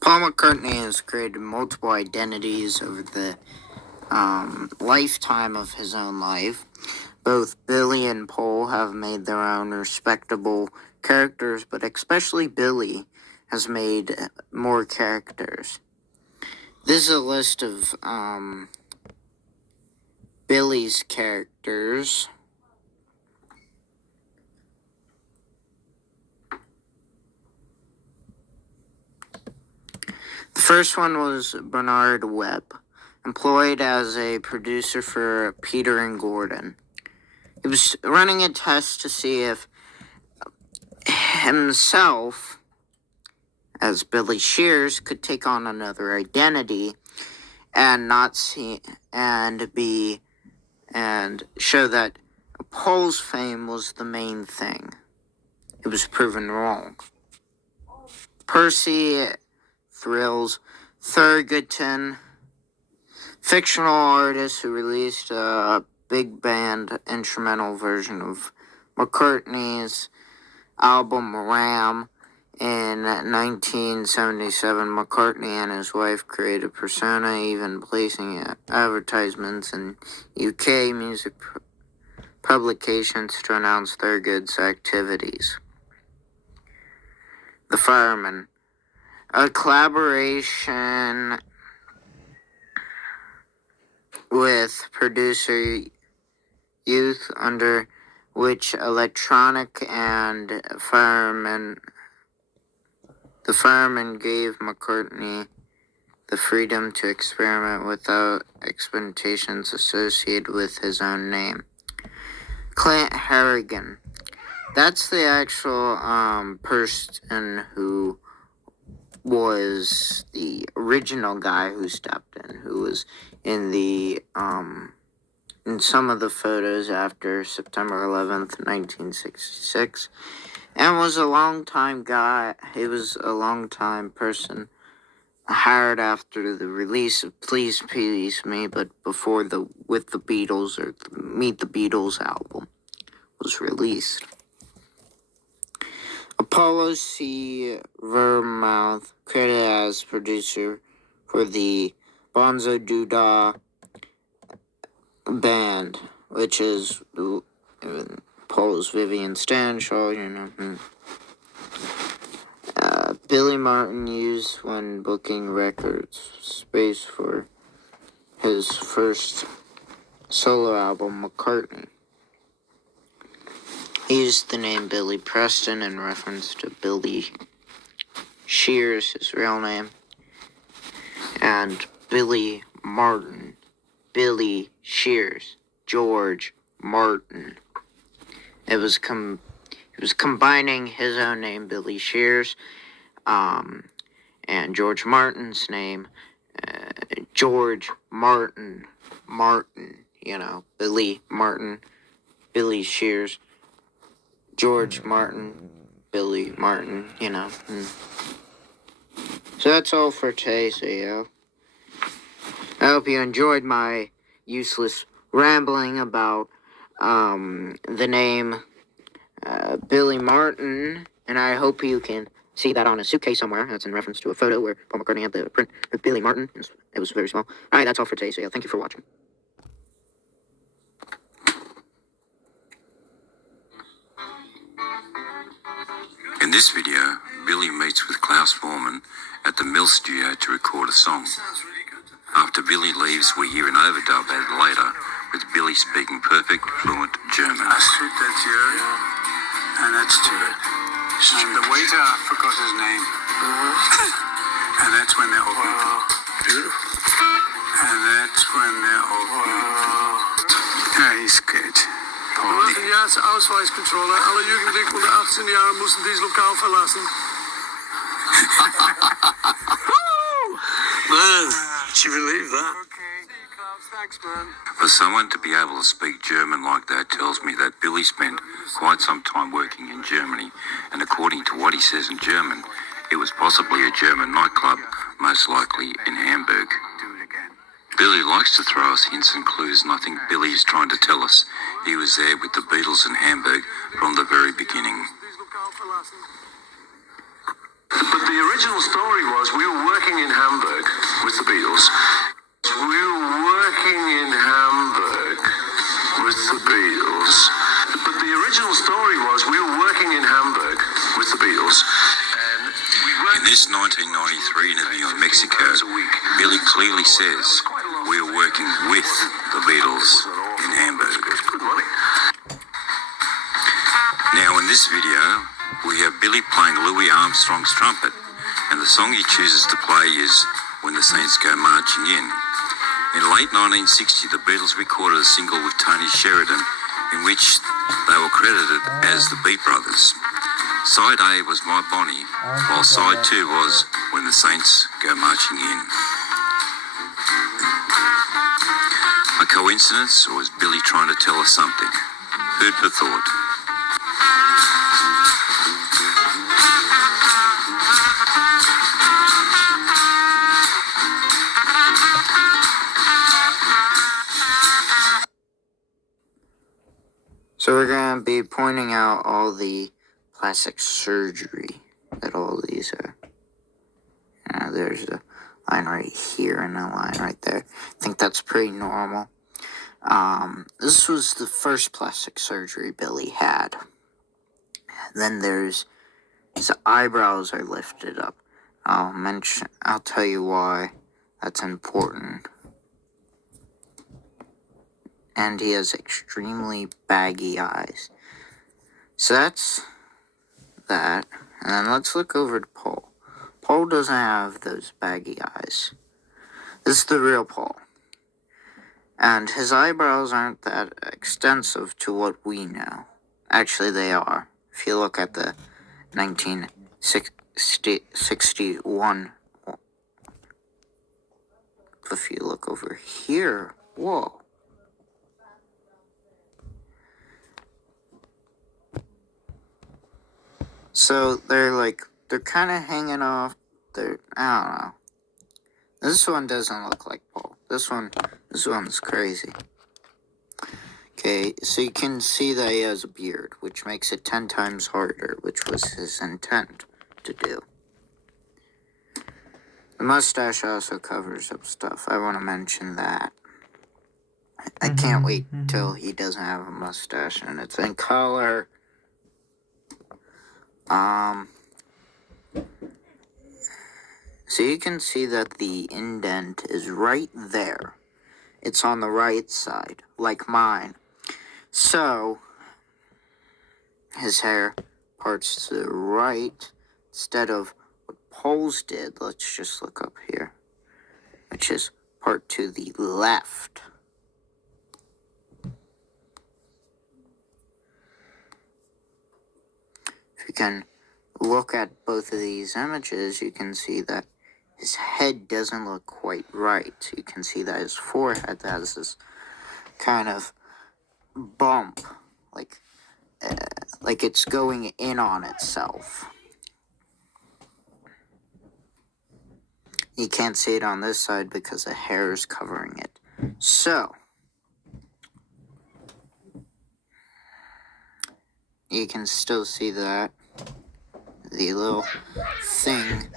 Paul McCartney has created multiple identities over the lifetime of his own life. Both Billy and Paul have made their own respectable characters, but especially Billy has made more characters. This is a list of Billy's characters. The first one was Bernard Webb, employed as a producer for Peter and Gordon. He was running a test to see if himself, as Billy Shears, could take on another identity and show that Paul's fame was the main thing. It was proven wrong. Percy Thrills Thurgerton, fictional artist who released a big band instrumental version of McCartney's album Ram in 1977. McCartney and his wife created persona, even placing advertisements in UK music publications to announce Thurgood's activities. The Fireman, a collaboration with producer Youth, under which electronic and the fireman gave McCartney the freedom to experiment without expectations associated with his own name. Clint Harrigan, that's the actual person who was the original guy who stepped in, who was in the in some of the photos after September 11th, 1966, and was a long-time guy. He was a long-time person hired after the release of Please Please Me, but before With the Beatles, or the Meet the Beatles album was released. Apollo C. Vermouth, credited as producer for the Bonzo Doodah band, which is Paul's Vivian Stanshall, Billy Martin used when booking records space for his first solo album, McCartney. He used the name Billy Preston in reference to Billy Shears, his real name, and Billy Martin, Billy Shears, George Martin. He was combining his own name, Billy Shears, and George Martin's name, George Martin, Billy Martin, Billy Shears, George Martin, Billy Martin, So that's all for today, so I hope you enjoyed my useless rambling about the name Billy Martin, and I hope you can see that on a suitcase somewhere. That's in reference to a photo where Paul McCartney had the print of Billy Martin. It was very small. Alright, that's all for today, so thank you for watching. In this video, Billy meets with Klaus Voormann at the Mill Studio to record a song. After Billy leaves, we hear an overdub added later, with Billy speaking perfect, fluent German. And that's to it. And the waiter forgot his name. And that's when they're all beautiful. And that's when they're all beautiful. Yeah, he's good. Braziliaanse Ausweiscontrole. Alle Jugendlichen onder 18 jaar moesten dit lokaal verlassen. Man, did you believe that? Okay, Klaus, thanks, man. For someone to be able to speak German like that tells me that Billy spent quite some time working in Germany, and according to what he says in German, it was possibly a German nightclub, most likely in Hamburg. Billy likes to throw us hints and clues, and I think Billy is trying to tell us he was there with the Beatles in Hamburg from the very beginning. But the original story was was we were working in Hamburg with the Beatles. We were working in Hamburg with the Beatles. But the original story was we were working in Hamburg with the Beatles. And we In this 1993 interview in Mexico, Billy clearly says we were working with the Beatles in Hamburg. It's good money. Now in this video, we have Billy playing Louis Armstrong's trumpet, and the song he chooses to play is When the Saints Go Marching In. In late 1960, the Beatles recorded a single with Tony Sheridan in which they were credited as the Beat Brothers. Side A was My Bonnie, while side 2 was When the Saints Go Marching In. A coincidence, or was Billy trying to tell us something? Food for thought. So we're going to be pointing out all the plastic surgery that all these are. There's a line right here and a line right there. I think that's pretty normal. This was the first plastic surgery Billy had. Then there's his eyebrows are lifted up. I'll tell you why that's important. And he has extremely baggy eyes. So that's that. And then let's look over to Paul. Paul doesn't have those baggy eyes. This is the real Paul. And his eyebrows aren't that extensive to what we know. Actually, they are. If you look at the 1961, if you look over here, whoa. So they're kind of hanging off. I don't know. This one doesn't look like Paul. This one's crazy. Okay, so you can see that he has a beard, which makes it 10 times harder, which was his intent to do. The mustache also covers up stuff. I want to mention that. I can't wait till he doesn't have a mustache and it's in color. So you can see that the indent is right there. It's on the right side, like mine. So, his hair parts to the right instead of what Paul's did. Let's just look up here, which is part to the left. If you can look at both of these images, you can see that his head doesn't look quite right. You can see that his forehead has this kind of bump, like it's going in on itself. You can't see it on this side because the hair is covering it. So, you can still see that. The little thing.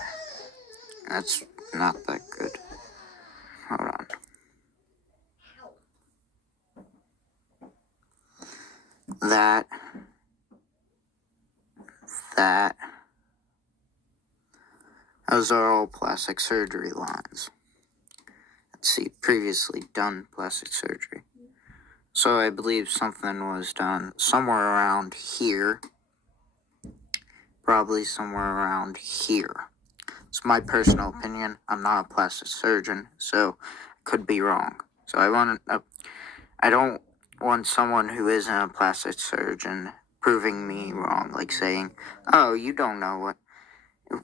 That's not that good. Hold on. Those are all plastic surgery lines. Let's see, previously done plastic surgery. So I believe something was done somewhere around here. Probably somewhere around here. It's my personal opinion. I'm not a plastic surgeon, so I could be wrong. So I don't want someone who isn't a plastic surgeon proving me wrong, like saying, "Oh, you don't know what."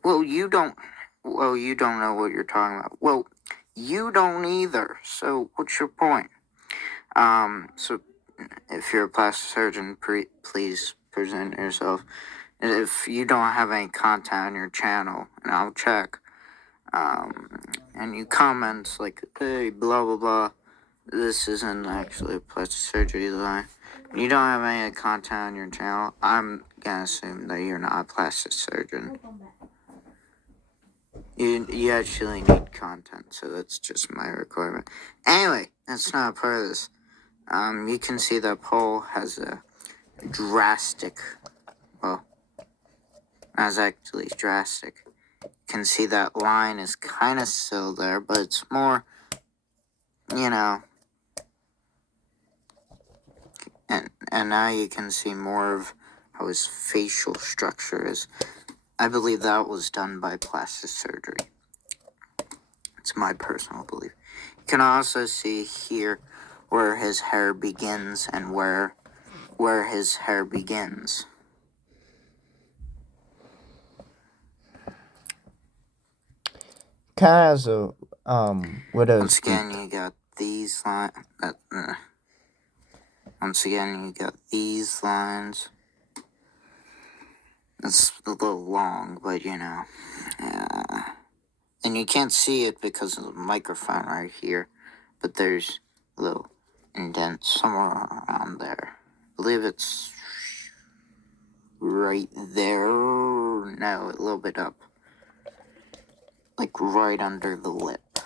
Well, you don't know what you're talking about. Well, you don't either. So what's your point? So if you're a plastic surgeon, please present yourself. If you don't have any content on your channel, and I'll check, and you comment like, hey, blah, blah, blah, this isn't actually a plastic surgery line. You don't have any content on your channel, I'm gonna assume that you're not a plastic surgeon. You actually need content, so that's just my requirement. Anyway, that's not a part of this. You can see that Paul has a drastic, well, not actually drastic. You can see that line is kind of still there, but it's more, you know, and now you can see more of how his facial structure is. I believe that was done by plastic surgery. It's my personal belief. You can also see here where his hair begins and where his hair begins. Kind of has a widow's Once again, peak. you got these lines. Once again, you got these lines. It's a little long, but you know. And you can't see it because of the microphone right here. But there's a little indent somewhere around there. I believe it's right there. No, a little bit up. Like right under the lip.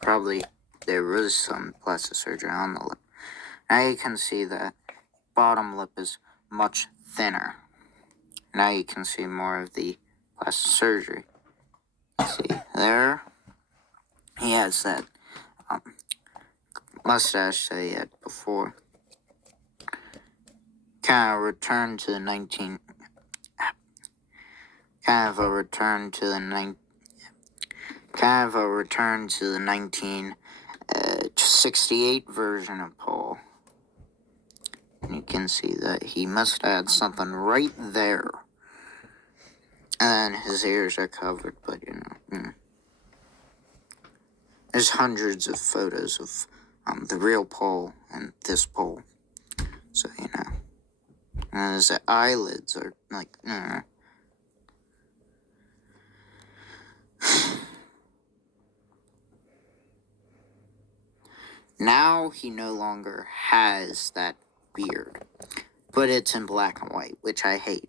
Probably there was some plastic surgery on the lip. Now you can see that bottom lip is much thinner. Now you can see more of the plastic surgery. See there? He has that mustache that he had before. Kind of a return to the 1968 version of Paul. And you can see that he must have had something right there. And his ears are covered, but you know. There's hundreds of photos of the real Paul and this Paul. So, you know. And his eyelids are like, Now he no longer has that beard. But it's in black and white, which I hate.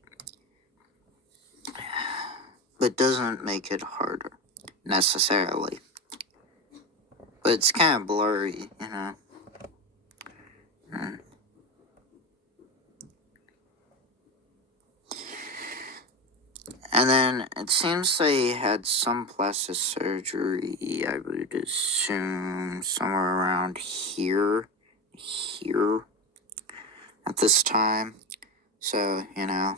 But doesn't make it harder, necessarily. But it's kind of blurry, you know. And then it seems they had some plastic surgery, I would assume, somewhere around here, at this time. So, you know,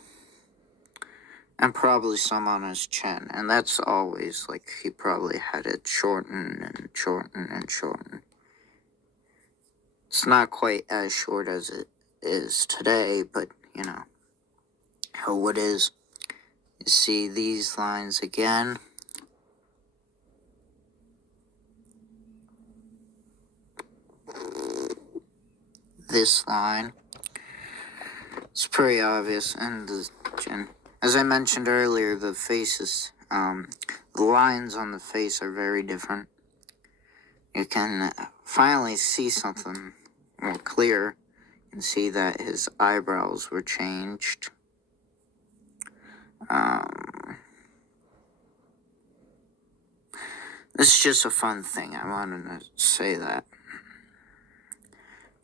and probably some on his chin. And that's always, like, he probably had it shortened and shortened and shortened. It's not quite as short as it is today, but, you know, how it is. You see these lines again. This line. It's pretty obvious. And the chin. As I mentioned earlier, the faces, the lines on the face are very different. You can finally see something more clear. You can see that his eyebrows were changed. This is just a fun thing. I wanted to say that.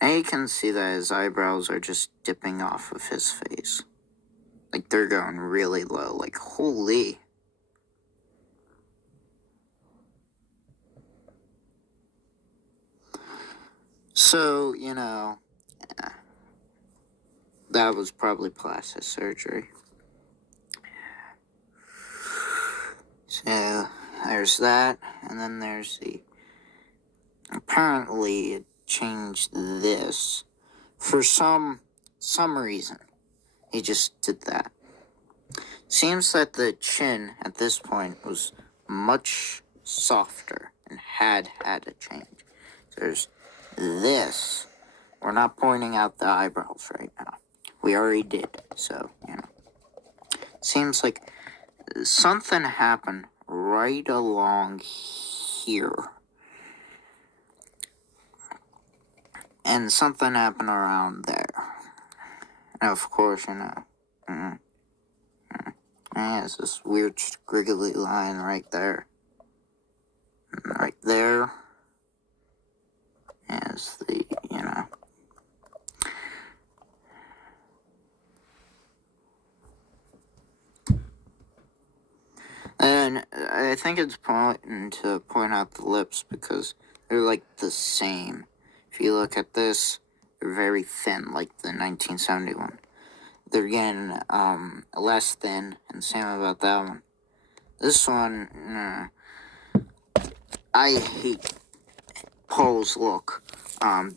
Now you can see that his eyebrows are just dipping off of his face. Like they're going really low. Like, holy. So, you know, that was probably plastic surgery. So, there's that. And then there's the... Apparently, it changed this. For some reason, he just did that. Seems that the chin at this point was much softer and had a change. There's this. We're not pointing out the eyebrows right now. We already did, so, you know. Seems like something happened right along here. And something happened around there. And of course, you know. There's this weird squiggly line right there. right there as the, you know. And I think it's important to point out the lips because they're like the same. If you look at this, they're very thin, like the 1971. They're getting less thin, and same about that one. This one, I hate Paul's look,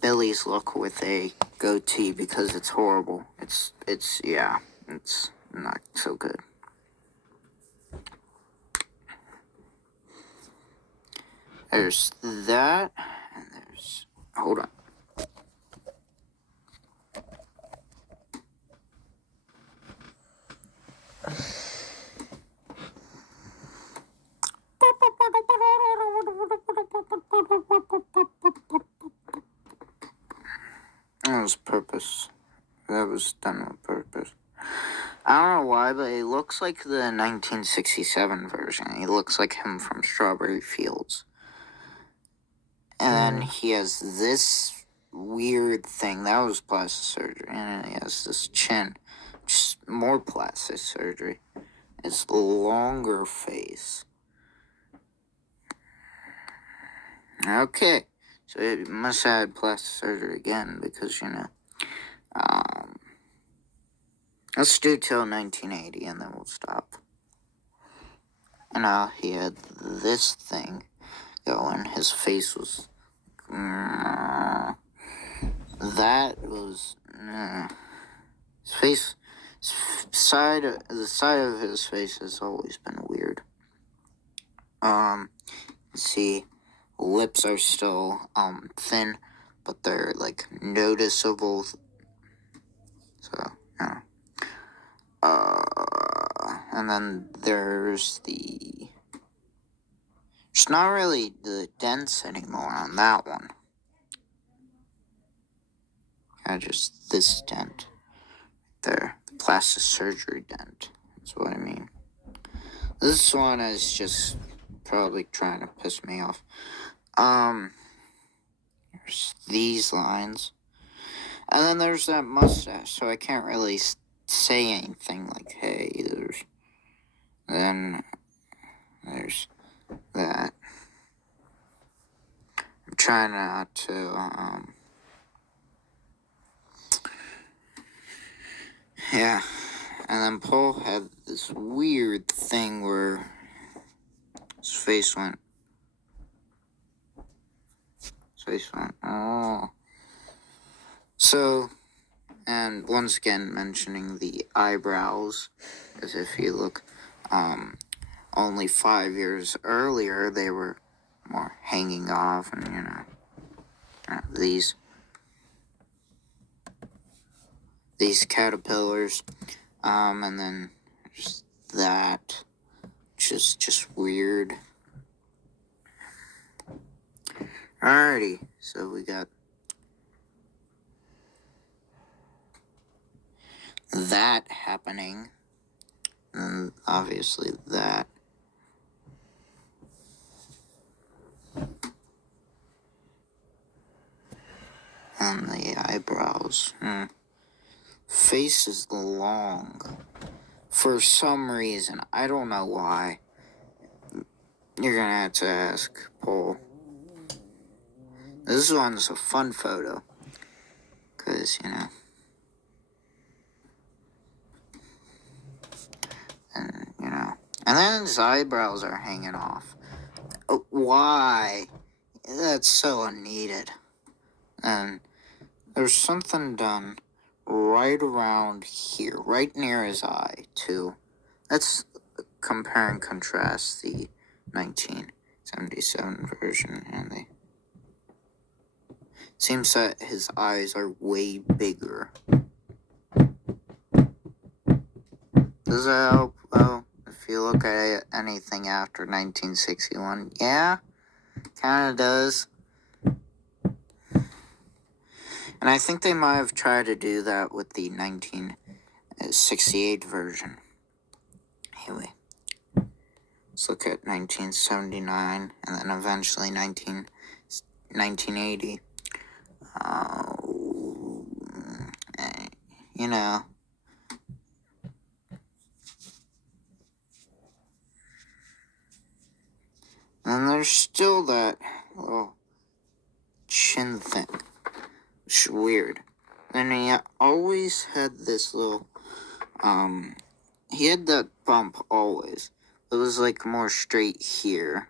Billy's look with a goatee because it's horrible. It's not so good. There's that, and there's, hold on. That was purpose. That was done with purpose. I don't know why, but it looks like the 1967 version. He looks like him from Strawberry Fields. And then he has this weird thing. That was plastic surgery. And then he has this chin. Just more plastic surgery. It's longer face. Okay. So it must have had plastic surgery again because, let's do till 1980 and then we'll stop. And he had this thing going. His face was... that was... his face... the side of his face has always been weird. See, lips are still thin, but they're like noticeable. So yeah. And then there's it's not really the dents anymore on that one. Just this dent there, the plastic surgery dent. That's what I mean. This one is just probably trying to piss me off. There's these lines. And then there's that mustache, so I can't really say anything like, hey, then there's that. I'm trying not to, yeah. And then Paul had this weird thing where his face went, oh. So, and once again mentioning the eyebrows, as if you look, only 5 years earlier, they were more hanging off, and, these caterpillars, and then just that, just weird. Alrighty, so we got that happening, and obviously that. And the eyebrows. Face is long. For some reason, I don't know why. You're gonna have to ask Paul. This one's a fun photo. Because, and then his eyebrows are hanging off. Why? That's so unneeded. And there's something done right around here, right near his eye, too. Let's compare and contrast the 1977 version and the... Seems that his eyes are way bigger. Does that help? Oh, if you look at anything after 1961, yeah, kind of does. And I think they might have tried to do that with the 1968 version. Anyway, Let's look at 1979 and then eventually 1980. You know. And there's still that little chin thing. It's weird. And he always had this little, he had that bump always. It was like more straight here.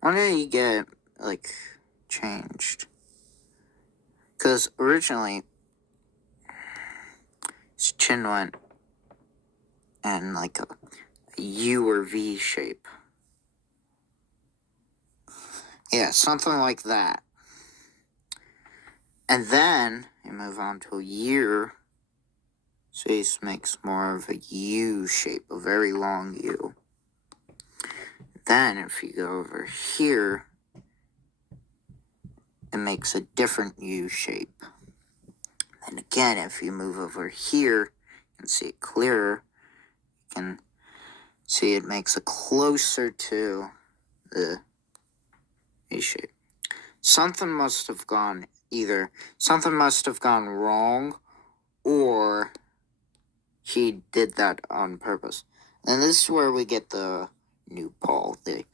When did he get, like, changed? Because originally, his chin went in like a U or V shape. Yeah, something like that. And then you move on to a year. So he makes more of a U shape, a very long U. Then if you go over here, it makes a different U shape. And again, if you move over here, you can see it clearer. You can see it makes it closer to the A shape. Something must have gone wrong, or he did that on purpose. And this is where we get the new Paul, the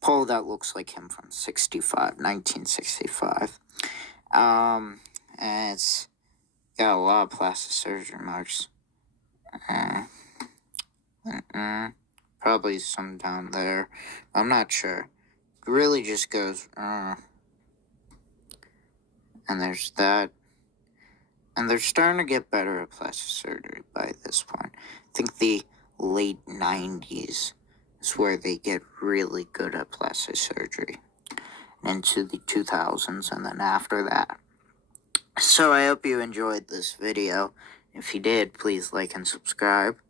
Paul that looks like him from 1965. And it's got a lot of plastic surgery marks. Probably some down there. I'm not sure. It really just goes, and there's that. And they're starting to get better at plastic surgery by this point. I think the late 90s is where they get really good at plastic surgery. And into the 2000s and then after that. So I hope you enjoyed this video. If you did, please like and subscribe.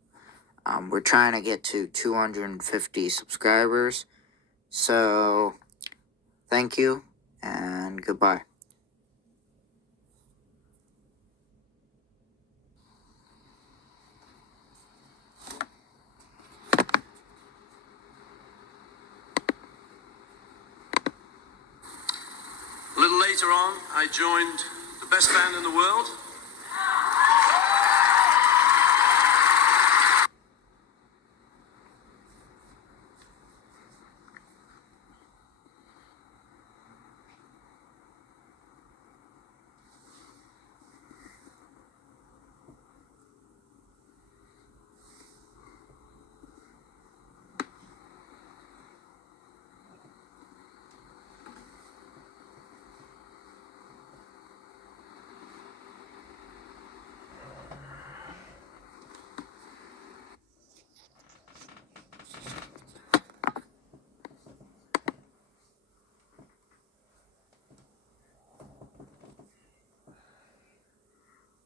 We're trying to get to 250 subscribers. So, thank you, and goodbye. A little later on, I joined the best band in the world.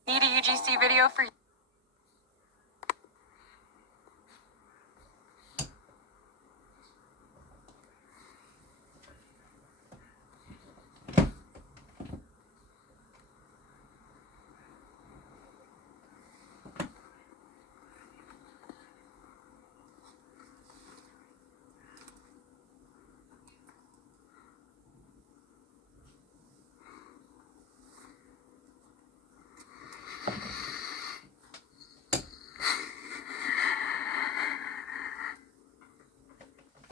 Need a UGC video for you.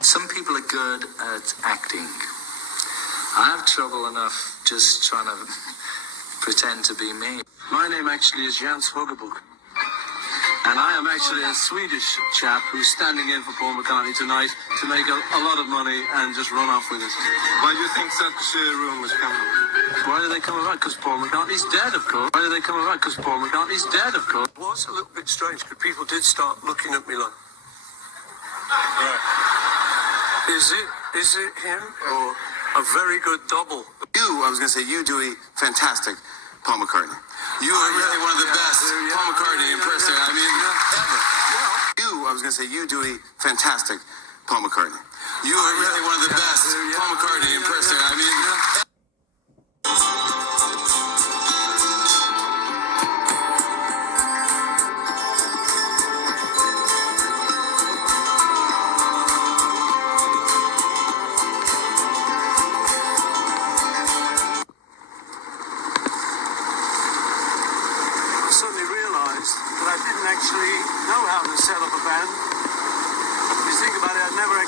Some people are good at acting. I have trouble enough just trying to pretend to be me. My name actually is Jans Hoggebuk. And I am actually a Swedish chap who's standing in for Paul McCartney tonight to make a lot of money and just run off with it. Why do you think such rumours come up? Why do they come about? Because Paul McCartney's dead, of course. Why do they come about? Because Paul McCartney's dead, of course. It was a little bit strange because people did start looking at me like, right. Is it him or a very good double? I was going to say, you do a fantastic Paul McCartney. You are really one of the best Paul McCartney impersonator, I mean, ever. I was going to say, you do a fantastic Paul McCartney. You are really one of the best Paul McCartney impersonator, I mean,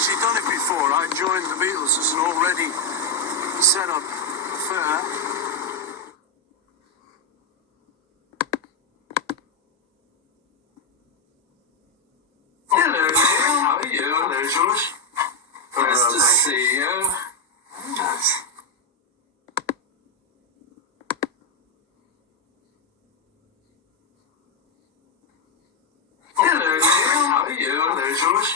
actually done it before. I joined the Beatles as an already set up affair. Hello, Neil. How are you? Hello, George. Nice to see you. Nice. Hello, Neil. How are you? Hello, George.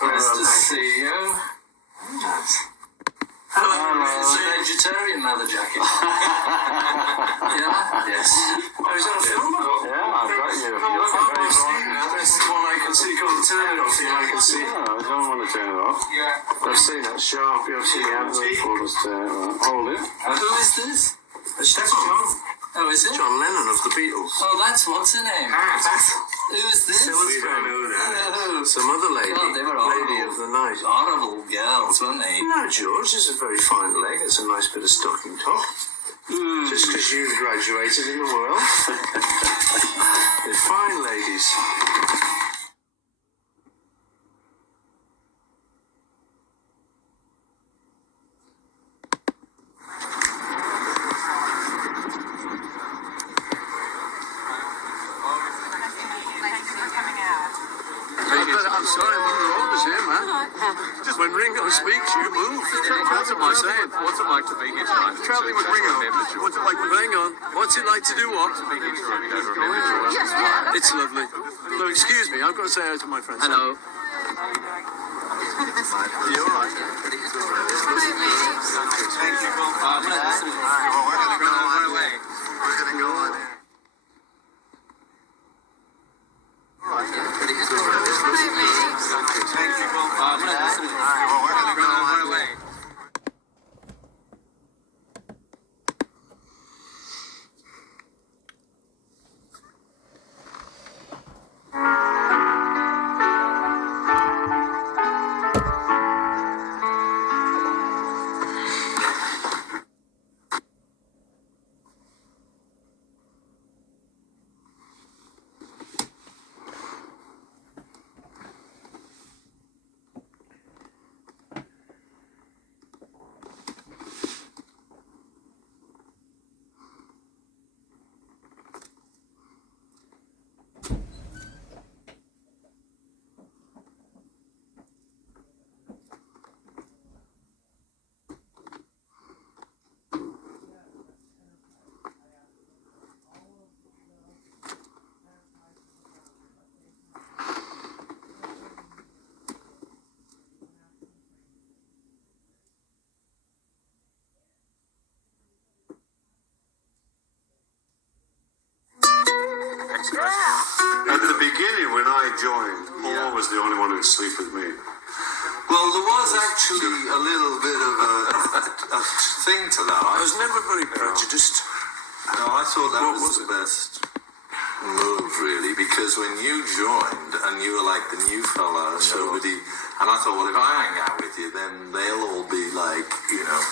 Nice to see you. Nice. Hello, it's a vegetarian leather jacket. Yeah? Yes. Oh, is that a film? Yeah, I've got you. That's the one I can see. Go and turn it off here. I can see. No, I don't want to turn it off. Yeah. I've seen that sharp. You've seen the advert for us to hold it. Who is this? That's John. Oh, is it? John Lennon of the Beatles. Oh, that's what's her name? Who is this? We don't know that. Oh, Some other lady. God, they were Lady horrible. of the night. Horrible girls, weren't they? No, George, this is a very fine leg. It's a nice bit of stocking top. Just because you've graduated in the world. They're fine ladies. Thanks for coming out. I'm sorry, I'm under orders here, man. Just when Ringo speaks, you move. What's it like saying? What's it like to be here tonight? Traveling with Ringo. What's it like to hang on? What's it like to do what? It's lovely. Look, excuse me, I've got to say hello to my friends. Hello. You all right? Thank you. We're going to go right away. We're going to go on here. At the beginning, when I joined, Paul was the only one who'd sleep with me. Well, there was actually a little bit of a thing to that. I was never very prejudiced. No, I thought that was the best move, really, because when you joined and you were like the new fella and nobody, and I thought, well, if I hang out with you, then they'll all be like, you know.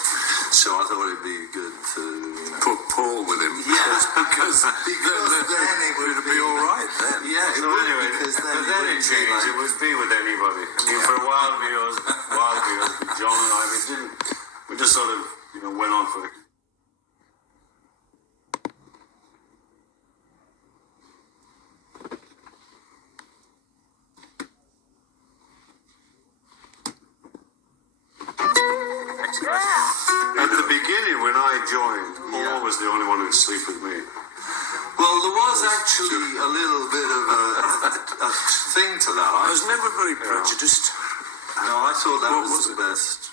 So I thought it'd be good to, you know, Put Paul with him. yeah, Because then it would be all right then. Yeah, it So would, anyway, because then but then it wouldn't be changed. like- It would be with anybody. I mean, for a while, with John and I, we just sort of, went on for it. At the beginning, when I joined, Paul was the only one who'd sleep with me. Well, there was actually a little bit of a thing to that. I was never very prejudiced. No, I thought that was the best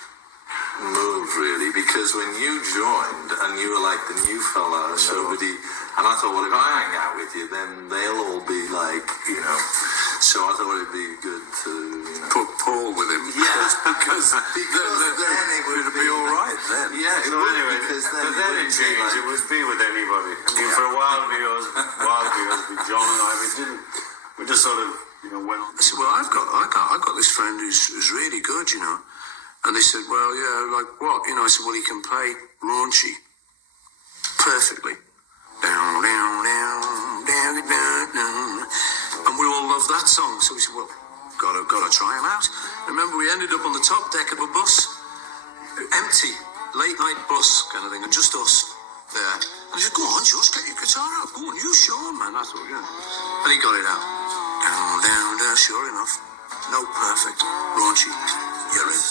move, really, because when you joined and you were like the new fella and nobody, and I thought, well, if I hang out with you, then they'll all be like, you know. So I thought it'd be good to, you know, Put Paul with him. yeah, Because then it would be all right then. Yeah, it So would, anyway, because then but then it wouldn't be changed. like- It would be with anybody. I mean, for a while, with John and I, we just sort of, went on. I said, well, I got this friend who's really good, And they said, well, yeah, like what? I said, well, he can play raunchy perfectly. Down, down, down, down, down, down. And we all love that song. So we said, well, got to try him out. Remember, we ended up on the top deck of a bus, empty, late night bus kind of thing, and just us there. And he said, "Go on, just get your guitar out. Go on, you show him, man." I thought, yeah. And he got it out. Down, down, down. Sure enough, no perfect, raunchy. You're in.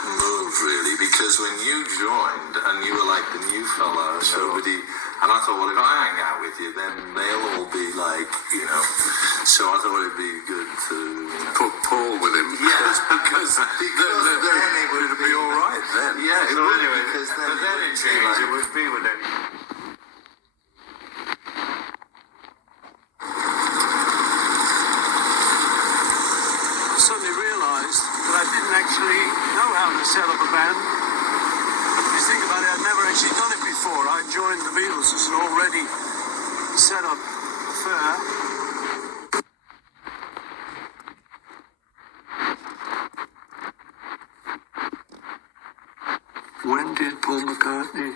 Move really, because when you joined and you were like the new fella and nobody, and I thought, well, if I hang out with you, then they'll all be like, so I thought it'd be good to Put Paul with him. Yeah, because then it would be all right then. Yeah, it So would, anyway, because so then then it changed. It would be with it. I suddenly realised that I didn't actually know how to set up a band. If you think about it, I'd never actually done it before. I joined the Beatles as an already set up affair. When did Paul McCartney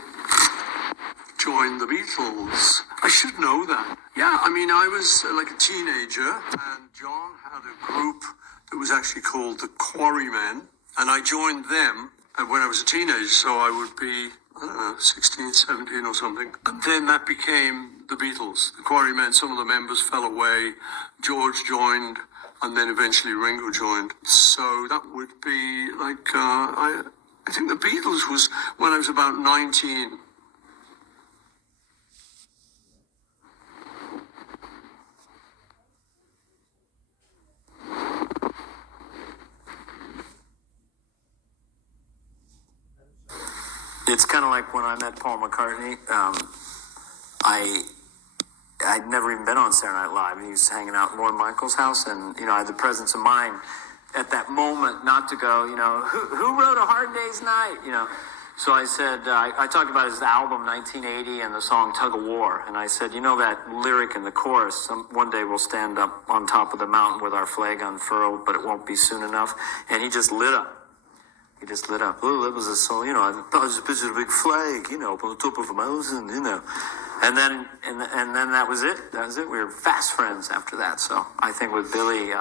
join the Beatles? I should know that. Yeah, I mean, I was like a teenager, and John had a group that was actually called the Quarrymen, and I joined them when I was a teenager, so I would be, I don't know, 16, 17 or something. And then that became the Beatles. The Quarrymen, some of the members fell away, George joined, and then eventually Ringo joined. So that would be like, I think the Beatles was when I was about 19. It's kind of like when I met Paul McCartney. I'd never even been on Saturday Night Live, and he was hanging out at Lorne Michaels' house, and I had the presence of mind at that moment not to go, who wrote A Hard Day's Night, So I said, I talked about his album 1980 and the song Tug of War, and I said, that lyric in the chorus, one day we'll stand up on top of the mountain with our flag unfurled, but it won't be soon enough, and he just lit up. He just lit up. Oh, that was a song, I just pictured a big flag, up on the top of a mountain, And then that was it. That was it. We were fast friends after that. So I think with Billy,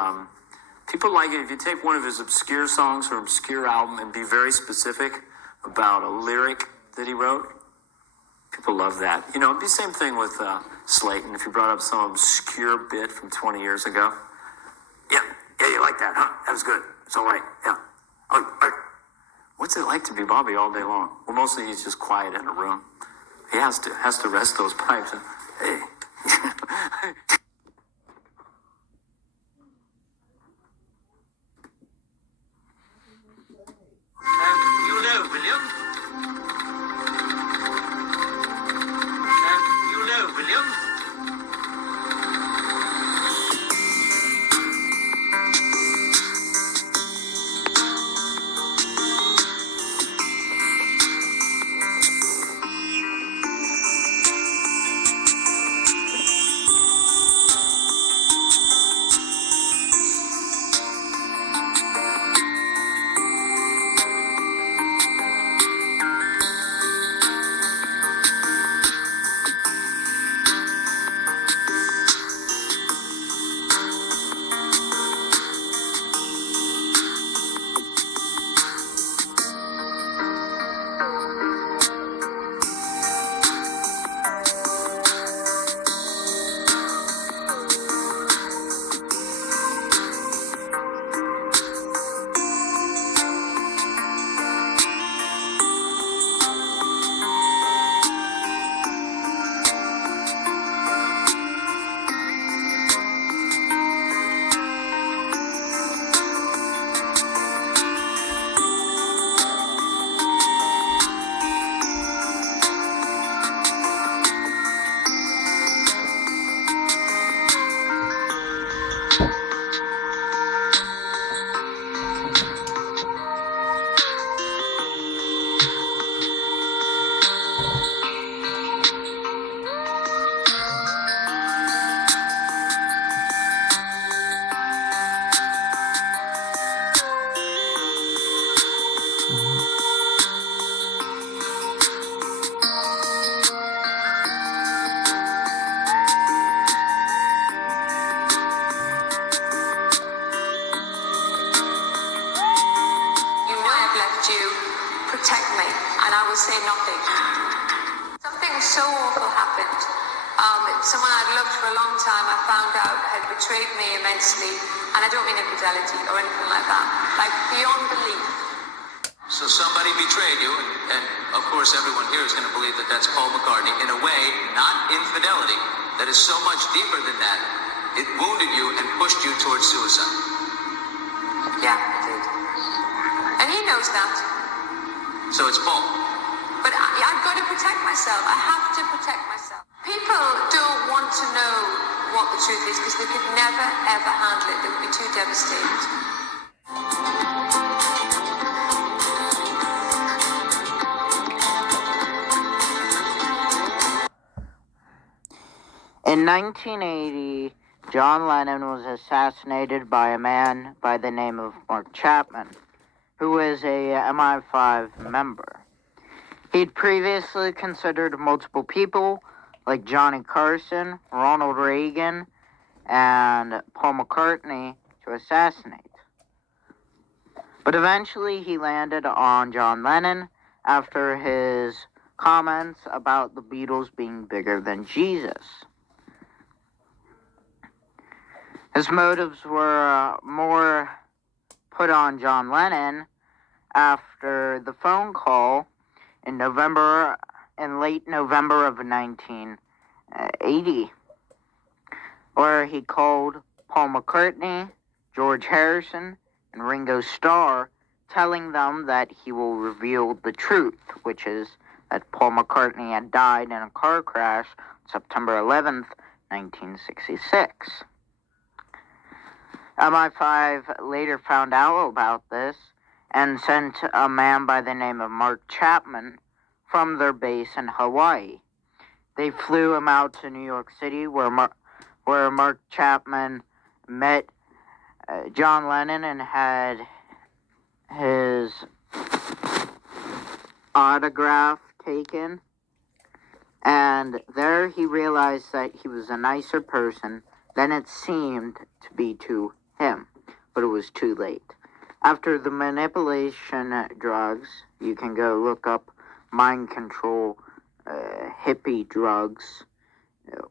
people like it. If you take one of his obscure songs or obscure album and be very specific about a lyric that he wrote, people love that. It'd be the same thing with Slayton. If you brought up some obscure bit from 20 years ago. Yeah, you like that, huh? That was good. It's all right. Yeah. Oh, what's it like to be Bobby all day long? Well, mostly he's just quiet in a room. He has to rest those pipes. Hey. William. William. protect me, and I will say nothing. Something so awful happened. Someone I'd loved for a long time, I found out had betrayed me immensely, and I don't mean infidelity or anything like that, like beyond belief. So somebody betrayed you, and of course everyone here is going to believe that that's Paul McCartney. In a way, not infidelity, that is so much deeper than that. It wounded you and pushed you towards suicide. Yeah, it did. And he knows that. So it's Paul. But I've got to protect myself. I have to protect myself. People don't want to know what the truth is because they could never, ever handle it. They would be too devastated. In 1980, John Lennon was assassinated by a man by the name of Mark Chapman, who was a MI5 member. He'd previously considered multiple people, like Johnny Carson, Ronald Reagan, and Paul McCartney, to assassinate. But eventually he landed on John Lennon after his comments about the Beatles being bigger than Jesus. His motives were more put on John Lennon after the phone call in late November of 1980, where he called Paul McCartney, George Harrison, and Ringo Starr, telling them that he will reveal the truth, which is that Paul McCartney had died in a car crash on September 11th, 1966. MI5 later found out about this and sent a man by the name of Mark Chapman from their base in Hawaii. They flew him out to New York City, where Mark Chapman met John Lennon and had his autograph taken. And there he realized that he was a nicer person than it seemed to be to him, but it was too late. After the manipulation drugs, you can go look up mind control hippie drugs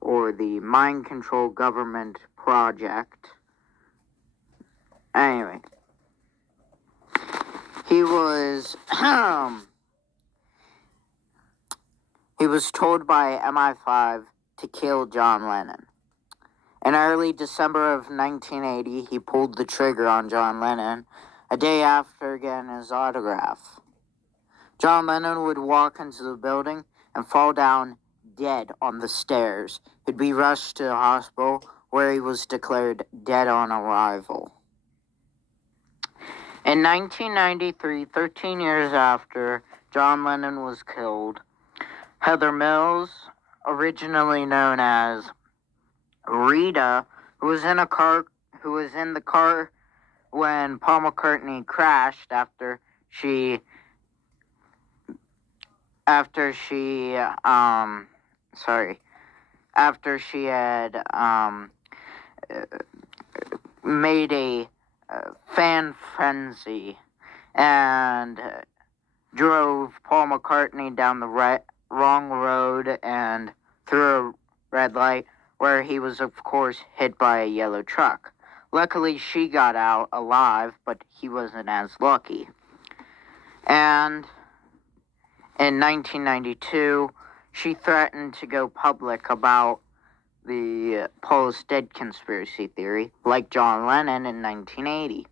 or the mind control government project. Anyway, he was told by MI5 to kill John Lennon. In early December of 1980, he pulled the trigger on John Lennon a day after getting his autograph. John Lennon would walk into the building and fall down dead on the stairs. He'd be rushed to the hospital, where he was declared dead on arrival. In 1993, 13 years after John Lennon was killed, Heather Mills, originally known as Rita, who was in the car when Paul McCartney crashed after she had made a fan frenzy and drove Paul McCartney down the wrong road and through a red light, where he was, of course, hit by a yellow truck. Luckily, she got out alive, but he wasn't as lucky. And in 1992, she threatened to go public about the Paul is dead conspiracy theory, like John Lennon in 1980.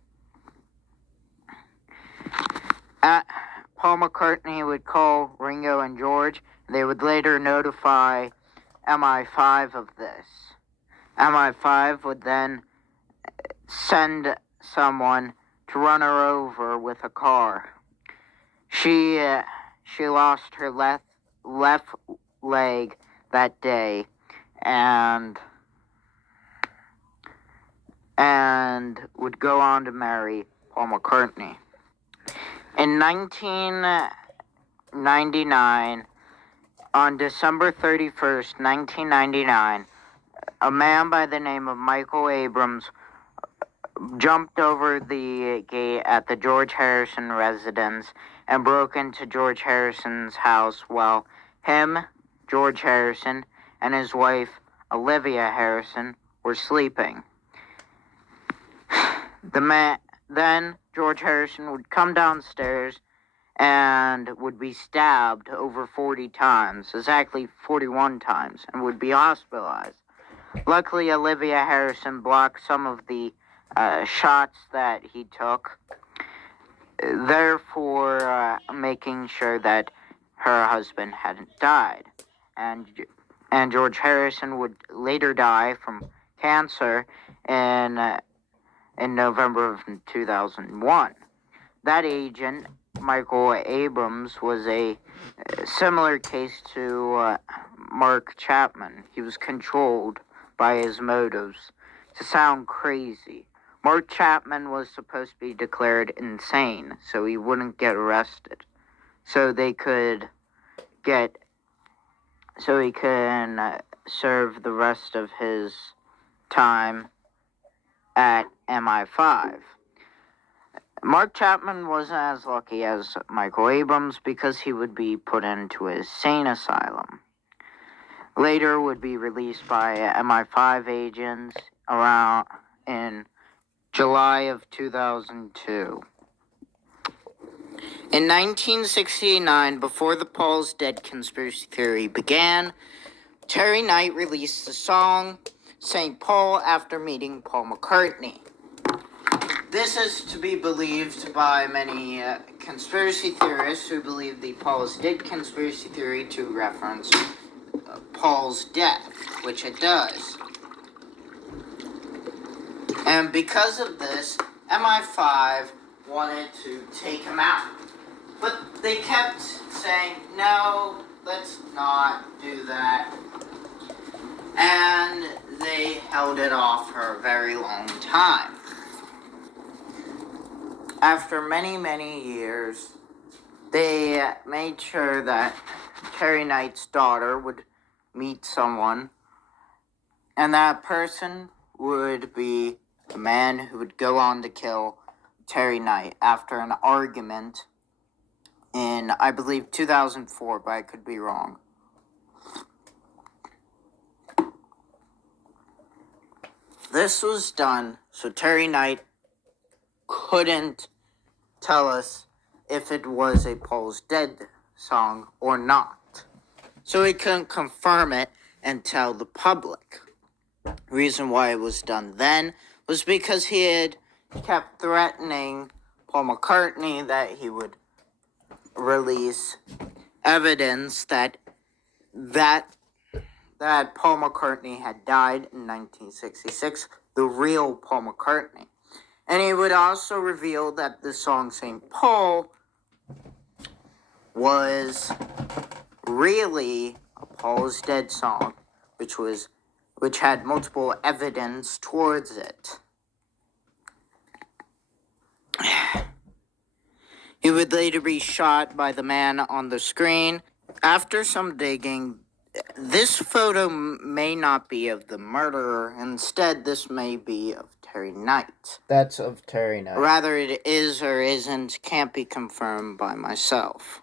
Paul McCartney would call Ringo and George, and they would later notify MI5 of this. MI5 would then send someone to run her over with a car. She lost her left leg that day and would go on to marry Paul McCartney. In 1999, on December 31st, 1999, a man by the name of Michael Abrams jumped over the gate at the George Harrison residence and broke into George Harrison's house while him, George Harrison, and his wife, Olivia Harrison, were sleeping. Then George Harrison would come downstairs and would be stabbed over 40 times, exactly 41 times, and would be hospitalized. Luckily, Olivia Harrison blocked some of the shots that he took, therefore making sure that her husband hadn't died. And George Harrison would later die from cancer in November of 2001. That agent, Michael Abrams, was a similar case to Mark Chapman. He was controlled by his motives to sound crazy. Mark Chapman was supposed to be declared insane, so he wouldn't get arrested. So he can serve the rest of his time at MI5. Mark Chapman wasn't as lucky as Michael Abrams because he would be put into a sane asylum. Later would be released by MI5 agents around in July of 2002. In 1969, before the Paul's Dead conspiracy theory began, Terry Knight released the song St. Paul after meeting Paul McCartney. This is to be believed by many conspiracy theorists who believe the Paul's Dead conspiracy theory to reference Paul's death, which it does. And because of this, MI5 wanted to take him out. But they kept saying, no, let's not do that. And they held it off for a very long time. After many, many years, they made sure that Terry Knight's daughter would meet someone, and that person would be the man who would go on to kill Terry Knight after an argument in, I believe, 2004, but I could be wrong. This was done so Terry Knight couldn't tell us if it was a Paul's Dead song or not. So he couldn't confirm it and tell the public. The reason why it was done then was because he had kept threatening Paul McCartney that he would release evidence that Paul McCartney had died in 1966, the real Paul McCartney. And he would also reveal that the song St. Paul was really a Paul's Dead song, which had multiple evidence towards it. He would later be shot by the man on the screen. After some digging, this photo may not be of the murderer. Instead, this may be of Terry Knight. That's of Terry Knight. Rather, it is or isn't, can't be confirmed by myself.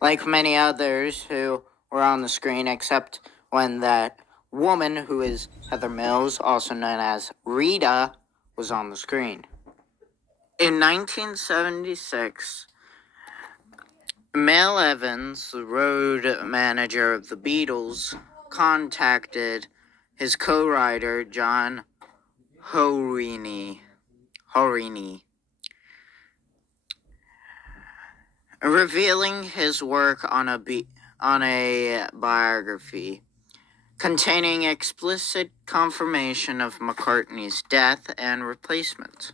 Like many others who were on the screen, except when that woman, who is Heather Mills, also known as Rita, was on the screen. In 1976, Mel Evans, the road manager of the Beatles, contacted his co-writer, John Horini, revealing his work on a biography containing explicit confirmation of McCartney's death and replacement.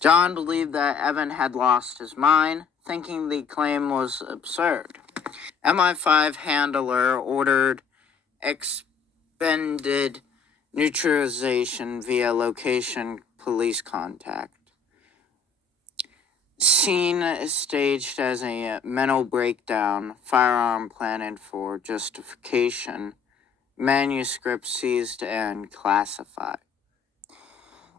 John believed that Evan had lost his mind, thinking the claim was absurd. MI5 handler ordered expended neutralization via location police contact. Scene staged as a mental breakdown, firearm planted for justification, manuscripts seized and classified.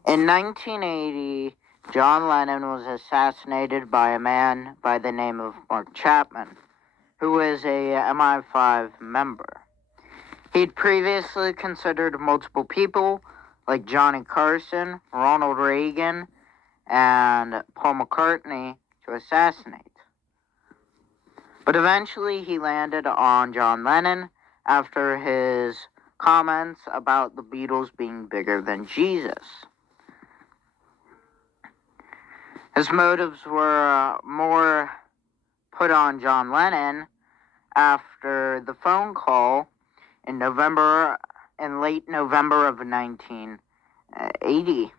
In 1980, John Lennon was assassinated by a man by the name of Mark Chapman, who was a MI5 member. He'd previously considered multiple people, like Johnny Carson, Ronald Reagan, and Paul McCartney, to assassinate. But eventually he landed on John Lennon after his comments about the Beatles being bigger than Jesus. His motives were more put on John Lennon after the phone call in late November of 1980,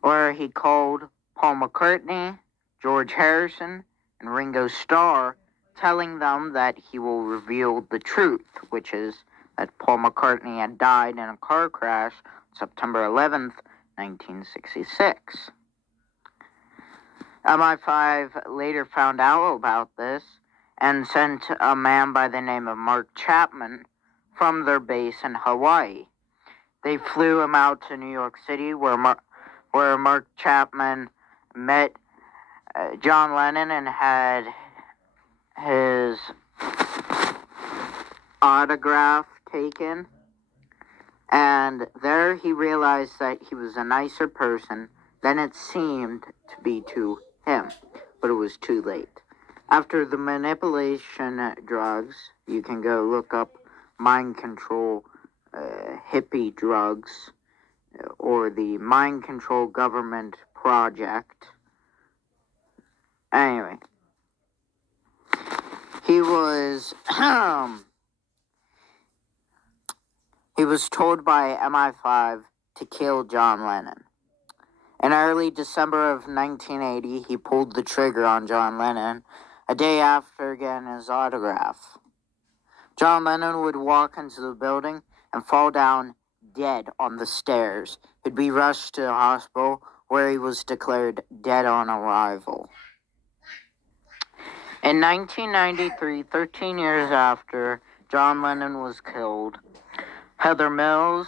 where he called Paul McCartney, George Harrison, and Ringo Starr, telling them that he will reveal the truth, which is that Paul McCartney had died in a car crash on September 11th, 1966. MI5 later found out about this and sent a man by the name of Mark Chapman from their base in Hawaii. They flew him out to New York City, where Mark Chapman met John Lennon and had his autograph taken. And there he realized that he was a nicer person than it seemed to be to him, but it was too late. After the manipulation drugs, you can go look up mind control hippie drugs or the mind control government project. Anyway, he was told by MI5 to kill John Lennon. In early December of 1980, he pulled the trigger on John Lennon a day after getting his autograph. John Lennon would walk into the building and fall down dead on the stairs. He'd be rushed to the hospital, where he was declared dead on arrival. In 1993, 13 years after John Lennon was killed, Heather Mills,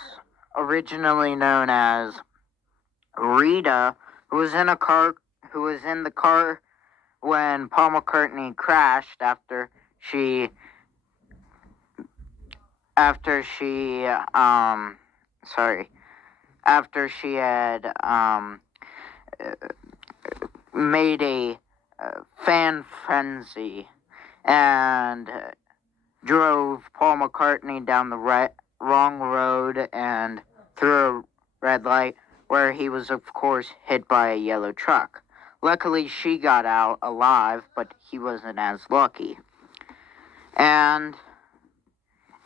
originally known as Rita, who was in the car when Paul McCartney crashed after she had made a fan frenzy and drove Paul McCartney down the wrong road and through a red light, where he was, of course, hit by a yellow truck. Luckily, she got out alive, but he wasn't as lucky. And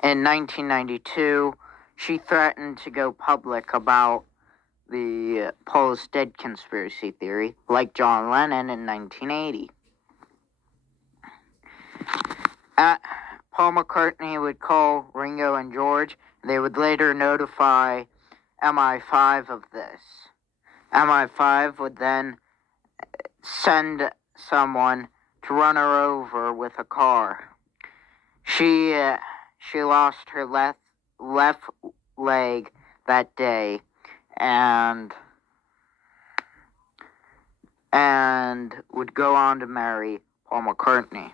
in 1992, she threatened to go public about the Paul's dead conspiracy theory, like John Lennon in 1980. Paul McCartney would call Ringo and George, and they would later notify MI5 of this. MI5 would then send someone to run her over with a car. She lost her left leg that day and would go on to marry Paul McCartney.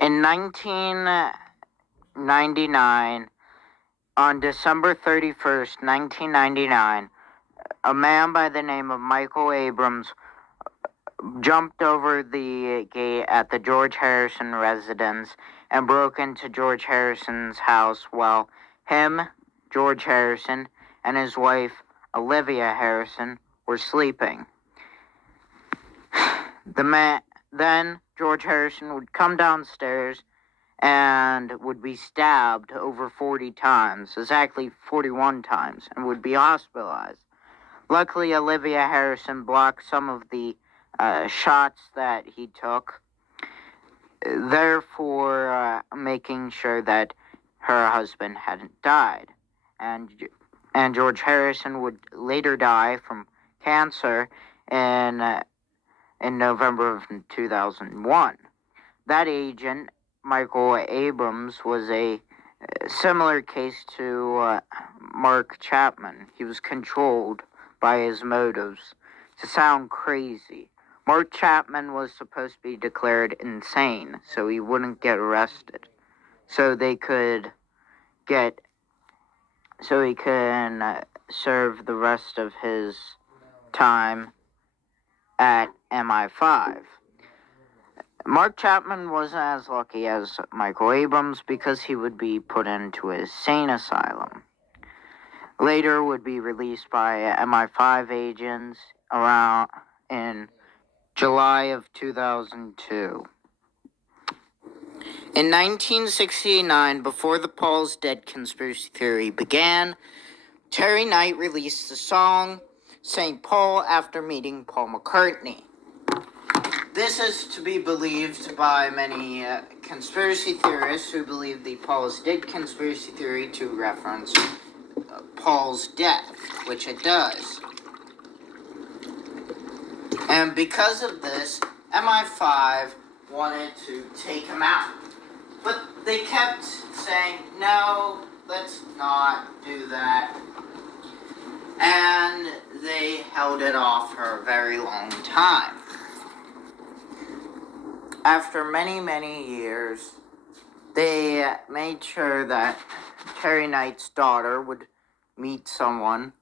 In 1999, on December 31st, 1999, a man by the name of Michael Abrams jumped over the gate at the George Harrison residence and broke into George Harrison's house while him, George Harrison, and his wife, Olivia Harrison, were sleeping. Then George Harrison would come downstairs and would be stabbed over 40 times, exactly 41 times, and would be hospitalized. Luckily, Olivia Harrison blocked some of the shots that he took, therefore making sure that her husband hadn't died. And George Harrison would later die from cancer in November of 2001. That agent, Michael Abrams, was a Similar case to Mark Chapman. He was controlled by his motives to sound crazy. Mark Chapman was supposed to be declared insane so he wouldn't get arrested. So he can serve the rest of his time at MI5. Mark Chapman wasn't as lucky as Michael Abrams because he would be put into a sane asylum. Later would be released by MI5 agents around in July of 2002. In 1969, before the Paul's Dead conspiracy theory began, Terry Knight released the song St. Paul after meeting Paul McCartney. This is to be believed by many conspiracy theorists who believe the Paul's Dead conspiracy theory to reference Paul's death, which it does. And because of this, MI5 wanted to take him out. But they kept saying, no, let's not do that. And they held it off for a very long time. After many, many years, they made sure that Terry Knight's daughter would meet someone,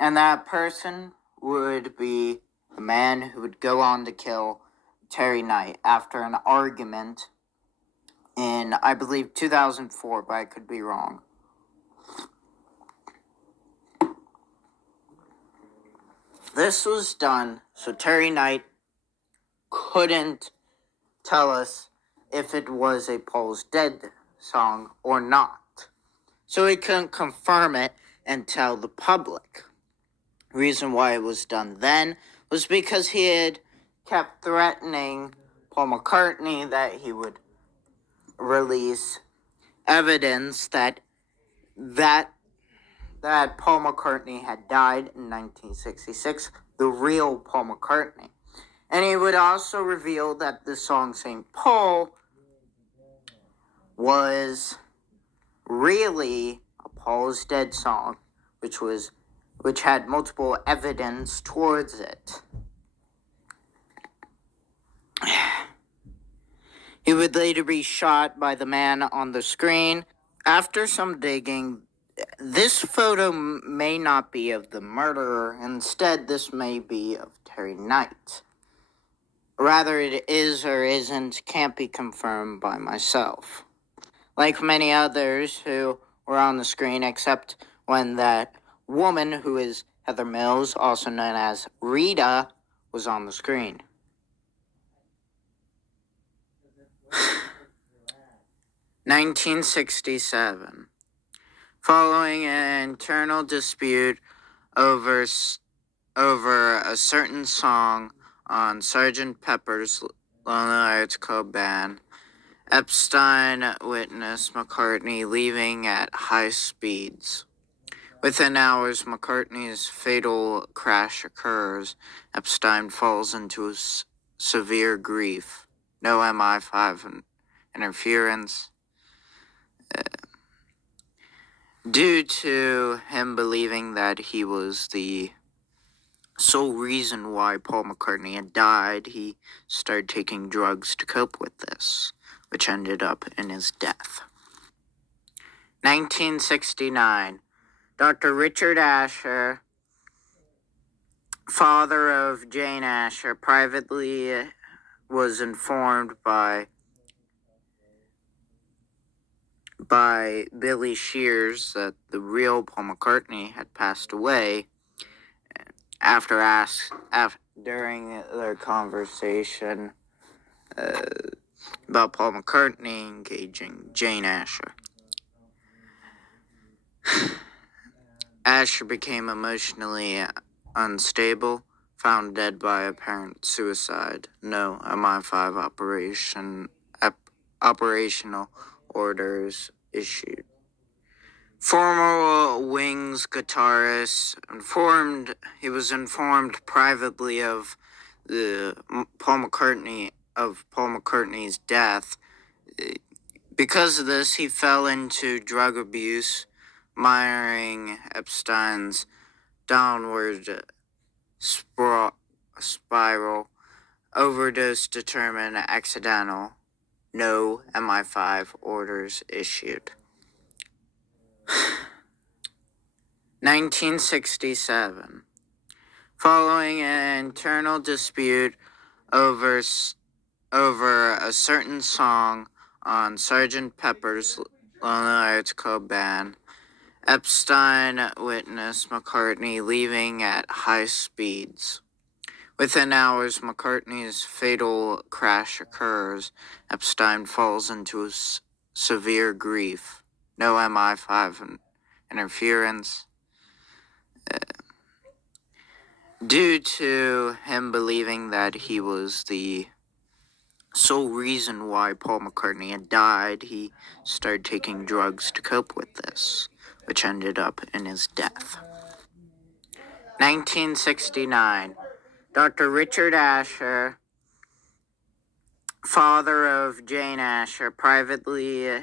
and that person would be the man who would go on to kill Terry Knight after an argument in, I believe, 2004, but I could be wrong. This was done so Terry Knight couldn't tell us if it was a Paul's Dead song or not. So he couldn't confirm it and tell the public. The reason why it was done then was because he had kept threatening Paul McCartney that he would release evidence that Paul McCartney had died in 1966, the real Paul McCartney. And he would also reveal that the song St. Paul was really a Paul's Dead song, which had multiple evidence towards it. He would later be shot by the man on the screen. After some digging, this photo may not be of the murderer. Instead, this may be of Terry Knight. Rather, it is or isn't, can't be confirmed by myself. Like many others who were on the screen, except when that woman, who is Heather Mills, also known as Rita, was on the screen. (1967) Following an internal dispute over a certain song on Sgt. Pepper's Lonely Hearts Club Band, Epstein witnessed McCartney leaving at high speeds. Within hours, McCartney's fatal crash occurs. Epstein falls into severe grief. No MI5 interference. Due to him believing that he was the sole reason why Paul McCartney had died, he started taking drugs to cope with this, which ended up in his death. 1969. Dr. Richard Asher, father of Jane Asher, privately was informed by Billy Shears that the real Paul McCartney had passed away during their conversation about Paul McCartney engaging Jane Asher. Asher became emotionally unstable, found dead by apparent suicide. No MI5 operational orders issued. Former Wings guitarist he was informed privately of Paul McCartney's death Because of this, he fell into drug abuse, mirroring Epstein's downward spiral. Overdose determined accidental. No MI5 orders issued. 1967. Following an internal dispute over a certain song on Sgt. Pepper's Lonely Hearts Club Band, Epstein witnessed McCartney leaving at high speeds. Within hours, McCartney's fatal crash occurs. Epstein falls into severe grief. No MI5 interference. Due to him believing that he was the sole reason why Paul McCartney had died, he started taking drugs to cope with this, which ended up in his death. 1969. Dr. Richard Asher, father of Jane Asher, privately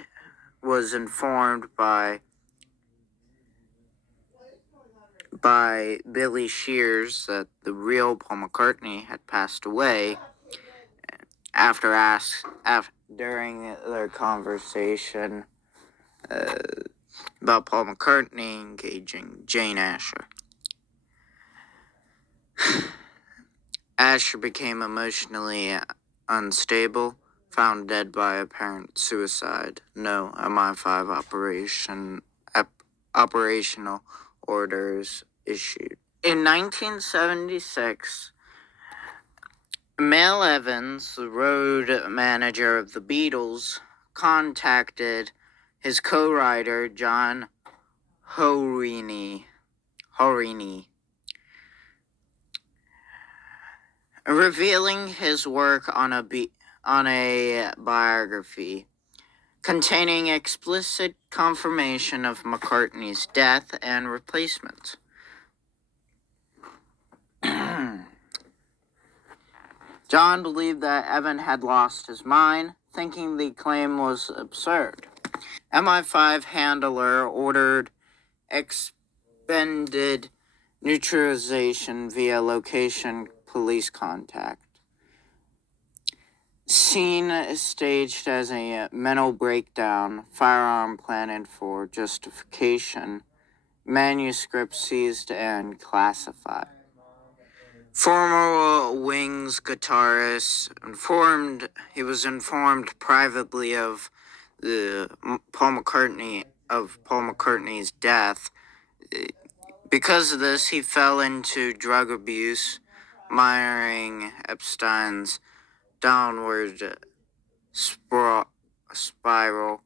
was informed by Billy Shears that the real Paul McCartney had passed away during their conversation about Paul McCartney engaging Jane Asher. Asher became emotionally unstable, found dead by apparent suicide. No MI5 operational orders issued. In 1976, Mel Evans, the road manager of the Beatles, contacted his co-writer John Horini, revealing his work on a biography containing explicit confirmation of McCartney's death and replacement. John believed that Evan had lost his mind, thinking the claim was absurd. MI5 handler ordered expended neutralization via location police contact. Scene staged as a mental breakdown, firearm planted for justification, manuscript seized and classified. Former Wings guitarist was informed privately of Paul McCartney's death. Because of this, he fell into drug abuse, mirroring Epstein's downward spiral.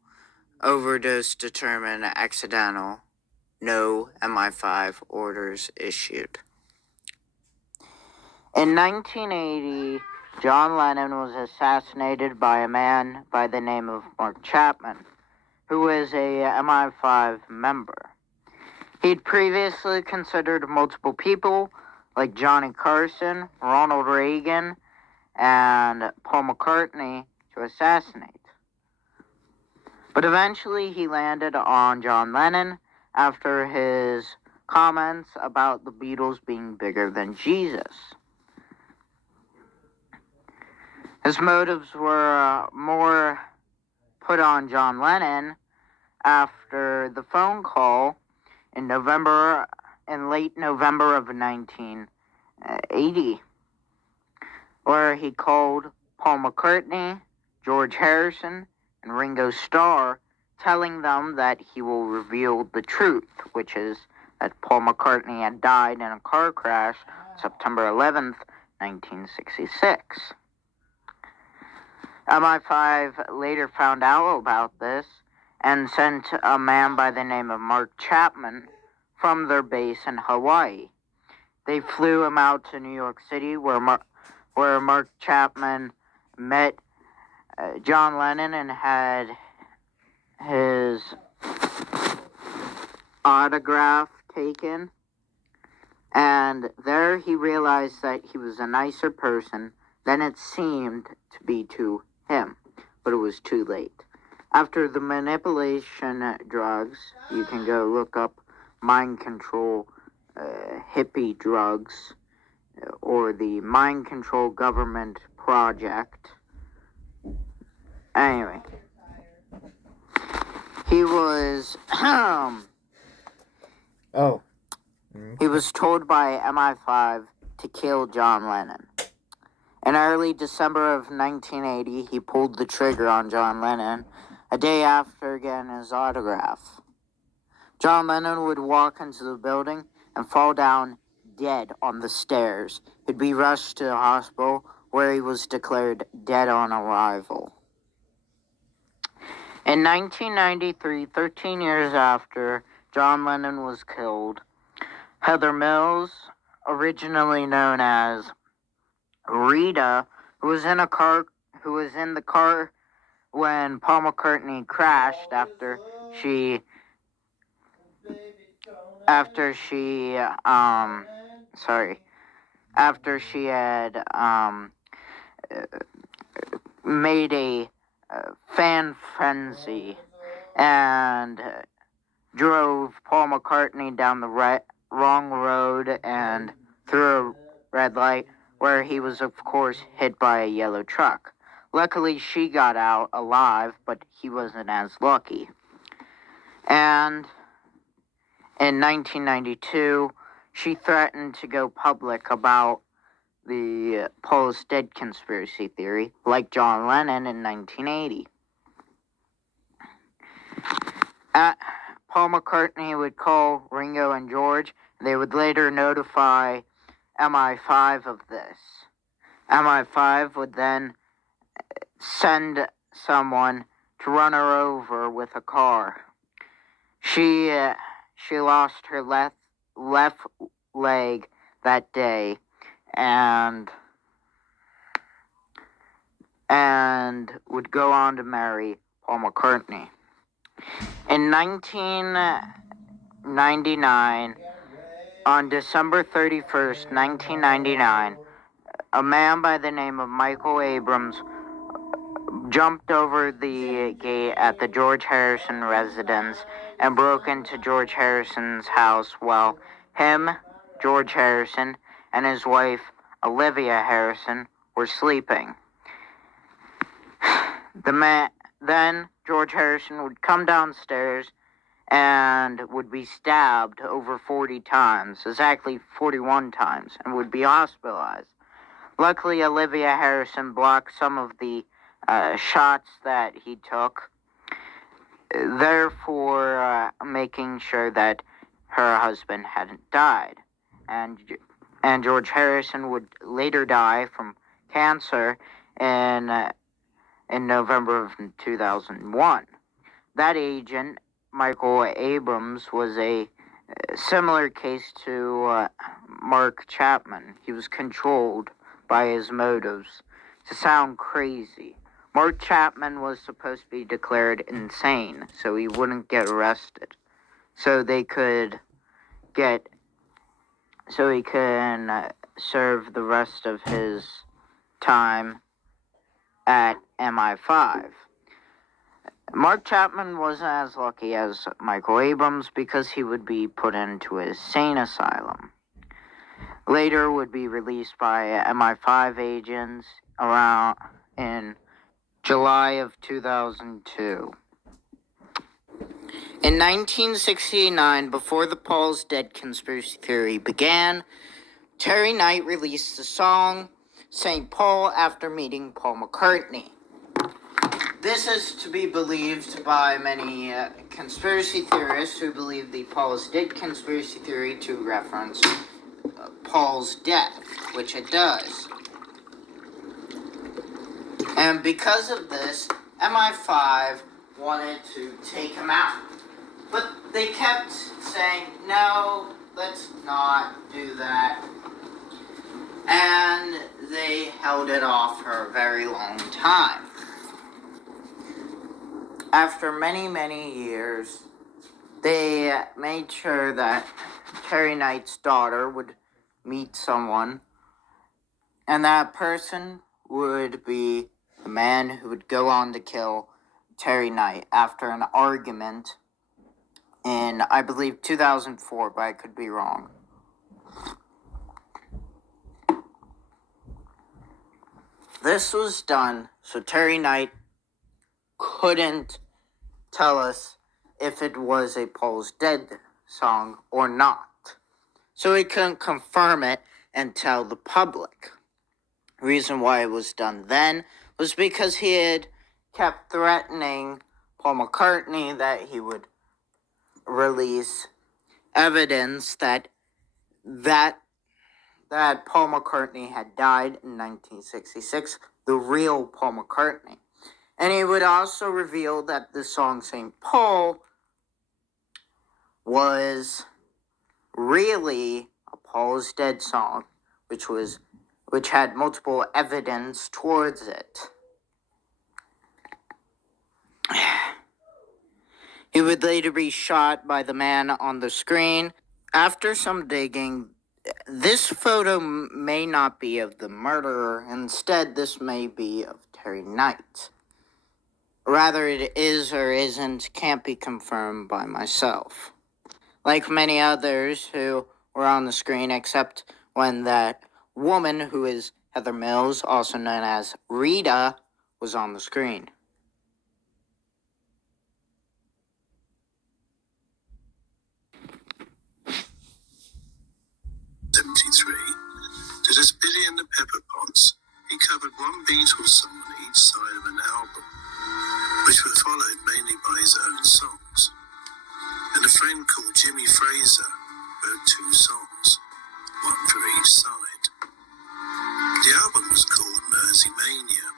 Overdose determined accidental. No MI5 orders issued. In 1980, John Lennon was assassinated by a man by the name of Mark Chapman, who was a MI5 member. He'd previously considered multiple people, like Johnny Carson, Ronald Reagan, and Paul McCartney, to assassinate. But eventually he landed on John Lennon after his comments about the Beatles being bigger than Jesus. His motives were more put on John Lennon after the phone call in late November of 1980, where he called Paul McCartney, George Harrison, and Ringo Starr, telling them that he will reveal the truth, which is that Paul McCartney had died in a car crash September 11th, 1966. MI5 later found out about this and sent a man by the name of Mark Chapman from their base in Hawaii. They flew him out to New York City, where Mark Chapman met John Lennon and had his autograph taken. And there he realized that he was a nicer person than it seemed to be to him, but it was too late. After the manipulation drugs, you can go look up mind control hippie drugs or the mind control government project. Anyway, he was he was told by MI5 to kill John Lennon. In early December of 1980, he pulled the trigger on John Lennon a day after getting his autograph. John Lennon would walk into the building and fall down dead on the stairs. He'd be rushed to the hospital where he was declared dead on arrival. In 1993, 13 years after John Lennon was killed, Heather Mills, originally known as Rita, who was in the car when Paul McCartney crashed after she had made a fan frenzy and drove Paul McCartney down the wrong road and through a red light, where he was, of course, hit by a yellow truck. Luckily, she got out alive, but he wasn't as lucky. And in 1992, she threatened to go public about the Paul's dead conspiracy theory, like John Lennon in 1980. Paul McCartney would call Ringo and George. They would later notify MI5 of this. MI5 would then send someone to run her over with a car. She lost her left leg that day and would go on to marry Paul McCartney. In 1999, on December 31st, 1999, a man by the name of Michael Abrams jumped over the gate at the George Harrison residence and broke into George Harrison's house while him, George Harrison, and his wife, Olivia Harrison, were sleeping. Then George Harrison would come downstairs and would be stabbed over 40 times, exactly 41 times, and would be hospitalized. Luckily, Olivia Harrison blocked some of the shots that he took, therefore making sure that her husband hadn't died. And George Harrison would later die from cancer in November of 2001. That agent, Michael Abrams, was a similar case to Mark Chapman. He was controlled by his motives. To sound crazy, Mark Chapman was supposed to be declared insane, so he wouldn't get arrested. So he can serve the rest of his time at MI5. Mark Chapman wasn't as lucky as Michael Abrams because he would be put into a sane asylum. Later would be released by MI5 agents around in July of 2002. In 1969, before the Paul's dead conspiracy theory began, Terry Knight released the song St. Paul after meeting Paul McCartney. This is to be believed by many conspiracy theorists who believe the Paul's dead conspiracy theory to reference Paul's death, which it does. And because of this, MI5 wanted to take him out. But they kept saying, no, let's not do that. And they held it off for a very long time. After many, many years, they made sure that Terry Knight's daughter would meet someone, and that person would be the man who would go on to kill Terry Knight after an argument in, I believe, 2004, but I could be wrong. This was done so Terry Knight couldn't tell us if it was a Paul's Dead song or not. So he couldn't confirm it and tell the public. The reason why it was done then was because he had kept threatening Paul McCartney that he would release evidence that Paul McCartney had died in 1966, the real Paul McCartney. And he would also reveal that the song St. Paul was really a Paul's Dead song, which had multiple evidence towards it. He would later be shot by the man on the screen. After some digging, this photo may not be of the murderer. Instead, this may be of Terry Knight. Rather, it is or isn't, can't be confirmed by myself. Like many others who were on the screen, except when that woman, who is Heather Mills, also known as Rita, was on the screen. Did as Billy and the Pepper Pots, he covered one Beatles song on each side of an album, which were followed mainly by his own songs. And a friend called Jimmy Fraser wrote 2 songs, one for each side. The album was called Mersey Mania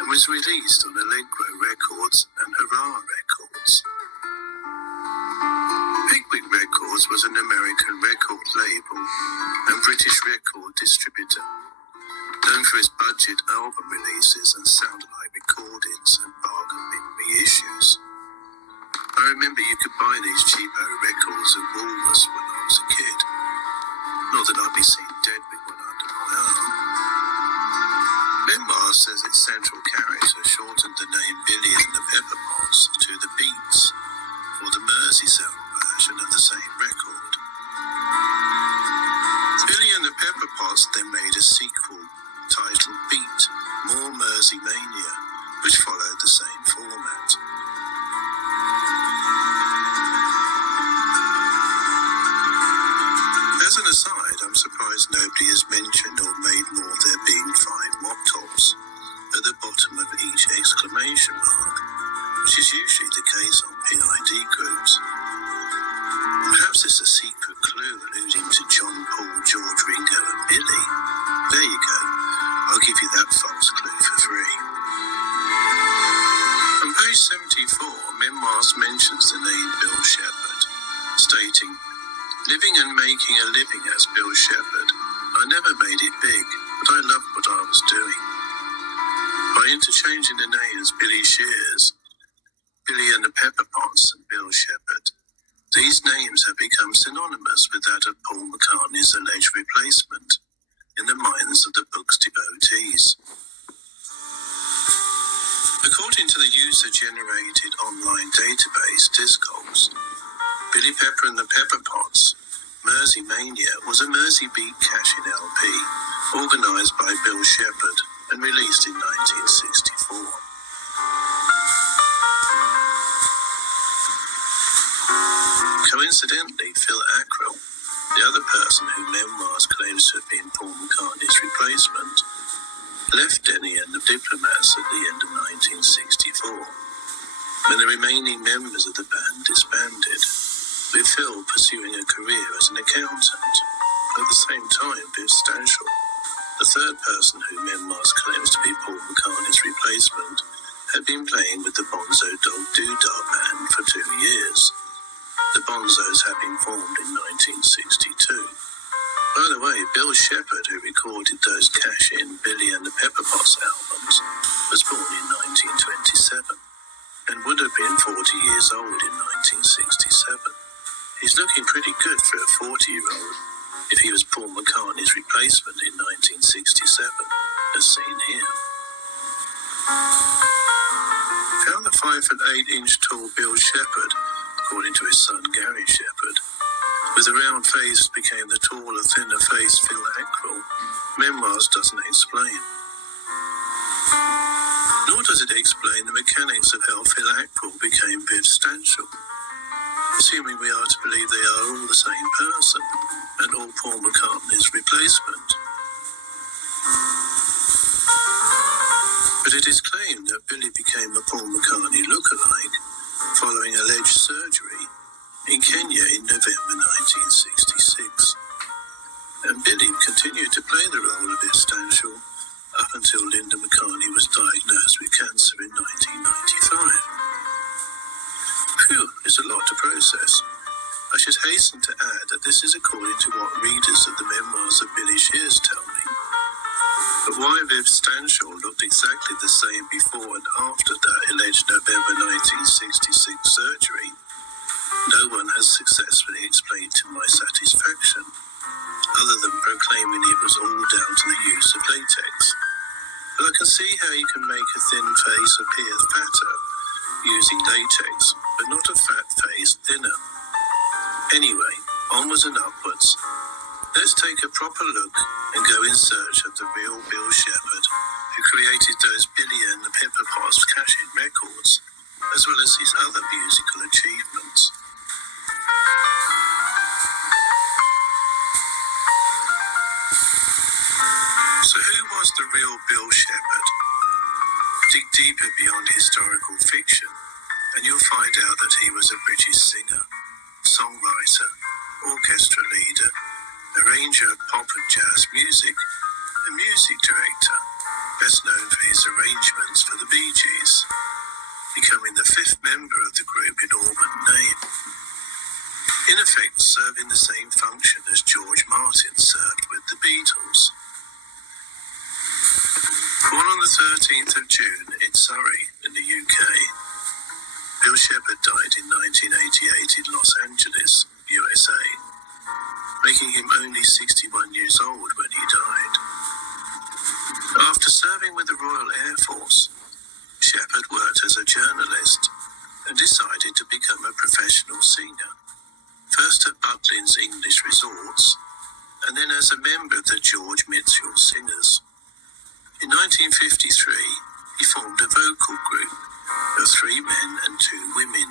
and was released on Allegro Records and Hurrah Records. Pickwick Records was an American record label and British record distributor, known for its budget album releases and sound-alike recordings and bargain bin reissues. I remember you could buy these cheapo records at Woolworths when I was a kid. Not that I'd be seen dead with one under my arm. Memoir says its central character shortened the name Billy and the Pepper Pots to the Beats, for the Merseysound version of the same record. Billy and the Pepper Pots then made a sequel titled Beat, More Mersey Mania, which followed the same format. As an aside, I'm surprised nobody has mentioned or made more there being 5 mop tops at the bottom of each exclamation mark, which is usually the case on PID groups. Perhaps it's a secret clue alluding to John, Paul, George, Ringo and Billy. There you go. I'll give you that false clue for free. On page 74, Memoirs mentions the name Bill Shepherd, stating, "Living and making a living as Bill Shepherd, I never made it big, but I loved what I was doing. By interchanging the names Billy Shears, Billy and the Pepper Pots and Bill Shepherd, these names have become synonymous with that of Paul McCartney's alleged replacement in the minds of the book's devotees." According to the user-generated online database Discogs, Billy Pepper and the Pepper Pots, Mersey Mania was a Mersey beat cash-in LP organised by Bill Shepherd and released in 1964. Coincidentally, Phil Ackrell, the other person who Memoirs claims to have been Paul McCartney's replacement, left Denny and the Diplomats at the end of 1964, when the remaining members of the band disbanded, with Phil pursuing a career as an accountant. At the same time, Biff Stanshall, the third person who Memoirs claims to be Paul McCartney's replacement, had been playing with the Bonzo Dog Doodah Band for 2 years, the Bonzos having formed in 1962. By the way, Bill Shepherd, who recorded those cash-in Billy and the Pepper Pots albums, was born in 1927 and would have been 40 years old in 1967. He's looking pretty good for a 40-year-old if he was Paul McCartney's replacement in 1967, as seen here. found that 5 foot 8 inch tall Bill Shepherd, according to his son Gary Shepherd, with a round face became the taller, thinner faced Phil Ackrell, Memoirs doesn't explain. Nor does it explain the mechanics of how Phil Ackrell became Viv Stanshall, assuming we are to believe they are all the same person and all Paul McCartney's replacement. But it is claimed that Billy became a Paul McCartney lookalike following alleged surgery in Kenya in November 1966. And Billy continued to play the role of Viv Stanshall up until Linda McCartney was diagnosed with cancer in 1995. Phew, it's a lot to process. I should hasten to add that this is according to what readers of the memoirs of Billy Shears tell me. But why Viv Stanshall looked exactly the same before and after that alleged November 1966 surgery, no one has successfully explained to my satisfaction, other than proclaiming it was all down to the use of latex. But I can see how you can make a thin face appear fatter using latex, but not a fat face thinner. Anyway, onwards and upwards. Let's take a proper look and go in search of the real Bill Shepherd, who created those Billy and the Pepper Potts cash-in records, as well as his other musical achievements. So who was the real Bill Shepherd? Dig deeper beyond historical fiction, and you'll find out that he was a British singer, songwriter, orchestra leader, arranger of pop and jazz music, and music director, best known for his arrangements for the Bee Gees, becoming the 5th member of the group in all but name. In effect, serving the same function as George Martin served with the Beatles. Born on the 13th of June in Surrey, in the UK, Bill Shepherd died in 1988 in Los Angeles, USA, making him only 61 years old when he died. After serving with the Royal Air Force, Shepherd worked as a journalist and decided to become a professional singer, first at Butlins English Resorts, and then as a member of the George Mitchell Singers. In 1953, he formed a vocal group of 3 men and 2 women,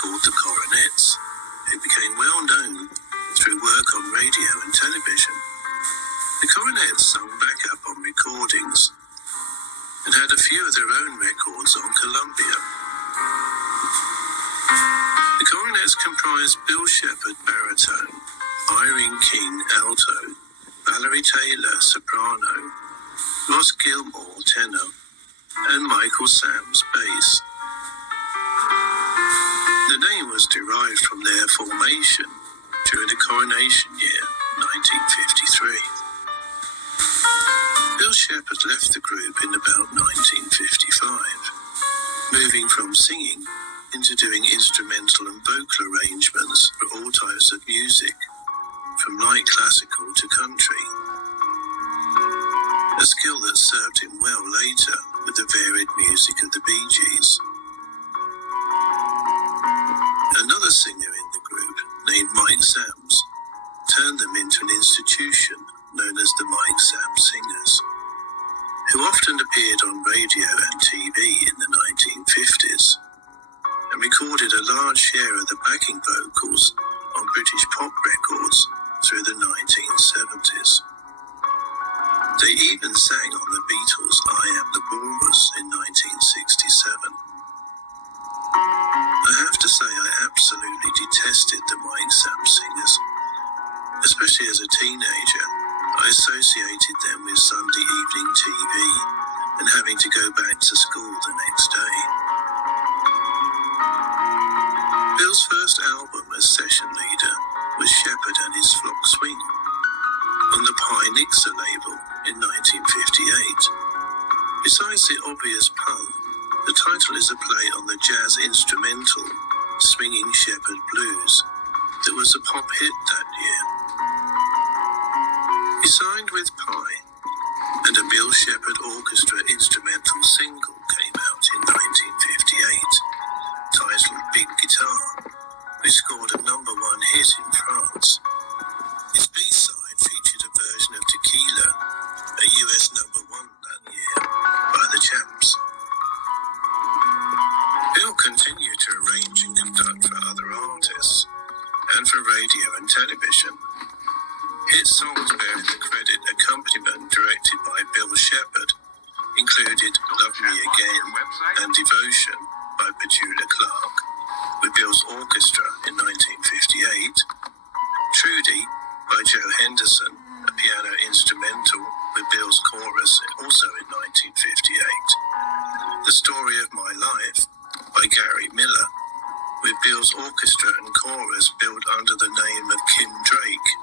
called the Coronets, who became well known through work on radio and television. The Coronets sung backup on recordings and had a few of their own records on Columbia. The Coronets comprised Bill Shepherd, baritone, Irene King, alto, Valerie Taylor, soprano, Ross Gilmore, tenor, and Michael Sams, bass. The name was derived from their formation during the coronation year, 1953. Bill Shepherd left the group in about 1955, moving from singing into doing instrumental and vocal arrangements for all types of music, from light classical to country, a skill that served him well later with the varied music of the Bee Gees. Another singer in the group, named Mike Sams, turned them into an institution known as the Mike Sams Singers, who often appeared on radio and TV in the 1950s, and recorded a large share of the backing vocals on British pop records through the 1970s. They even sang on the Beatles' I Am the Walrus in 1967. I have to say I absolutely detested the Mike Sams Singers. Especially as a teenager, I associated them with Sunday evening TV and having to go back to school the next day. Bill's first album as session leader was Shepherd and His Flock Swing on the Pie Nixer label in 1958. Besides the obvious pun, the title is a play on the jazz instrumental Swinging Shepherd Blues that was a pop hit that year. He signed with Pie, and a Bill Shepherd Orchestra instrumental single came out in 1958. His B-side featured a version of Tequila, a US #1 that year, by the Champs. Bill continued to arrange and conduct for other artists, and for radio and television. Hit songs bearing the credit accompaniment directed by Bill Shepherd included Love Me Again and Devotion by Petula Clark, with Bill's orchestra in 1958, Trudy by Joe Henderson, a piano instrumental with Bill's chorus also in 1958, The Story of My Life by Gary Miller, with Bill's orchestra and chorus built under the name of Kim Drake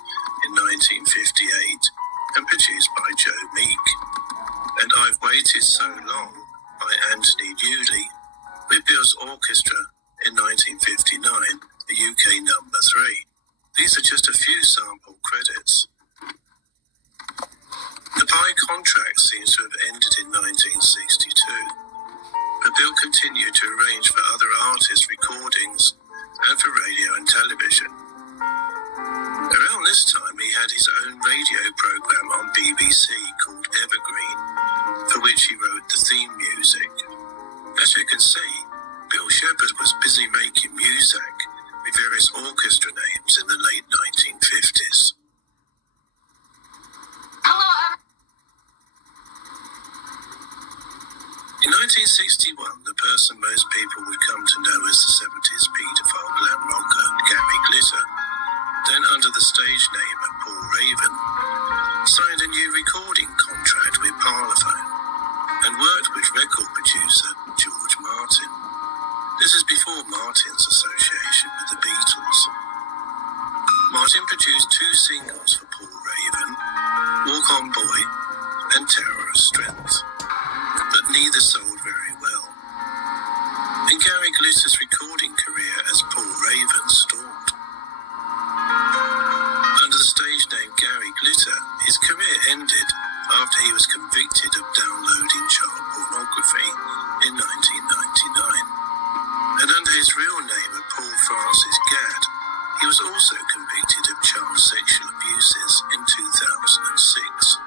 in 1958 and produced by Joe Meek, and I've Waited So Long by Anthony Newley, with Bill's orchestra in 1959, the UK #3. These are just a few sample credits. The Pie contract seems to have ended in 1962, but Bill continued to arrange for other artists' recordings and for radio and television. Around this time, he had his own radio program on BBC called Evergreen, for which he wrote the theme music. As you can see, Bill Shepherd was busy making music with various orchestra names in the late 1950s. In 1961, the person most people would come to know as the 70s paedophile glam rocker Gary Glitter, then under the stage name of Paul Raven, signed a new recording contract with Parlophone and worked with record producer George Martin. This is before Martin's association with the Beatles. Martin produced 2 singles for Paul Raven, Walk On Boy and Terror of Strength, but neither sold very well. And Gary Glitter's recording career as Paul Raven stalled. Under the stage name Gary Glitter, his career ended after he was convicted of downloading child pornography in 1999. And under his real name of Paul Francis Gadd, he was also convicted of child sexual abuses in 2006,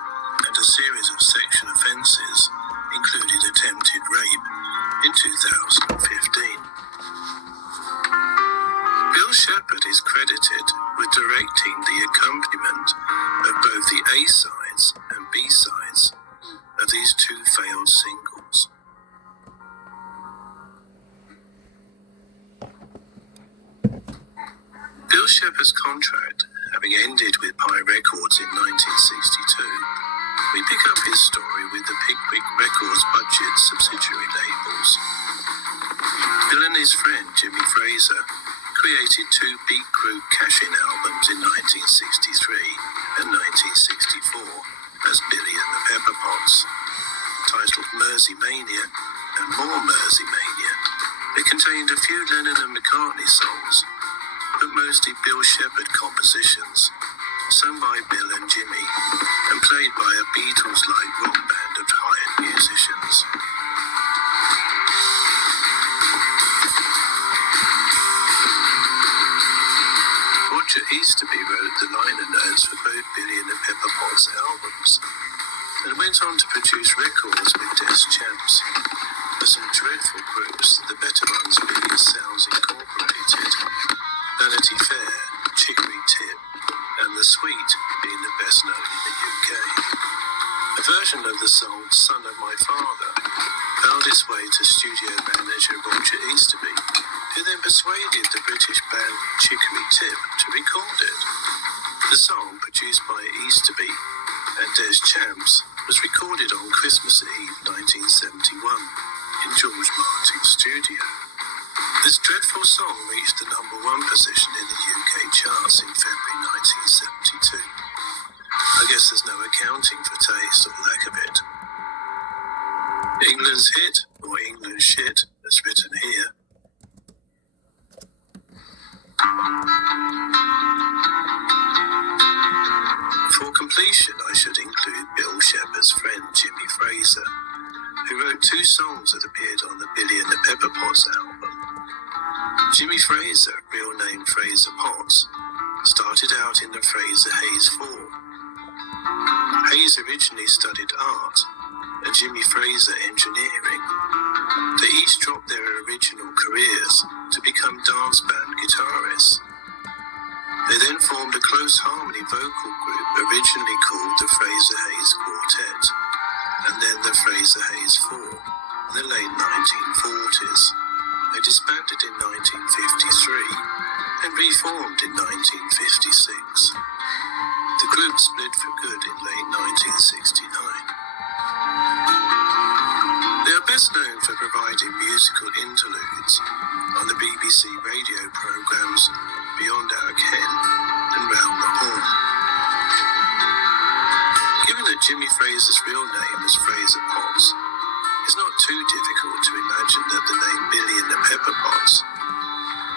and a series of sexual offences included attempted rape in 2015. Bill Shepherd is credited with directing the accompaniment of both the A-sides and B-sides of these 2 failed singles. Bill Shepherd's contract having ended with Pie Records in 1962, we pick up his story with the Pickwick Records budget subsidiary labels. Bill and his friend Jimmy Fraser created 2 beat group cash-in albums in 1963 and 1964 as Billy and the Pepper Pots, titled Mersey Mania and More Mersey Mania. It contained a few Lennon and McCartney songs, but mostly Bill Shepherd compositions, sung by Bill and Jimmy, and played by a Beatles-like rock band of hired musicians. Roger Easterby wrote the liner notes for both Billy and the Pepper Pots albums, and went on to produce records with Des Champs for some dreadful groups, the better ones being Sounds Incorporated, Vanity Fair, Chicory Tip, and The Sweet being the best known in the UK. A version of the song Son of My Father found its way to studio manager Roger Easterby, who then persuaded the British band Chicory Tip to record it. The song, produced by Easterby and Des Champs, was recorded on Christmas Eve 1971 in George Martin's studio. This dreadful song reached the #1 position in the UK charts in February 1972. I guess there's no accounting for taste or lack of it. England's hit, or England's shit, as written here. For completion, I should include Bill Shepherd's friend Jimmy Fraser, who wrote 2 songs that appeared on the Billy and the Pepper Pots album. Jimmy Fraser, real name Fraser Potts, started out in the Fraser Hayes Four. Hayes originally studied art and Jimmy Fraser engineering. They each dropped their original careers to become dance band guitarists. They then formed a close harmony vocal group originally called the Fraser Hayes Quartet, and then the Fraser Hayes Four in the late 1940s. They disbanded in 1953 and reformed in 1956. The group split for good in late 1969. They are best known for providing musical interludes on the BBC radio programmes Beyond Our Ken and Round the Horn. Given that Jimmy Fraser's real name was Fraser Potts, it's not too difficult to imagine that the name Billy and the Pepper Potts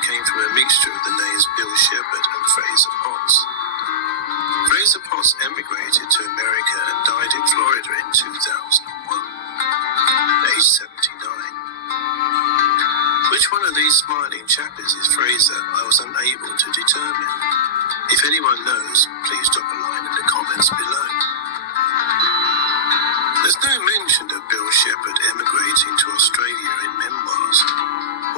came from a mixture of the names Bill Shepherd and Fraser Potts. Fraser Potts emigrated to America and died in Florida in 2001, aged 79. Which one of these smiling chappies is Fraser, I was unable to determine. If anyone knows, please drop a line in the comments below. There's no mention of Bill Shepherd emigrating to Australia in memoirs,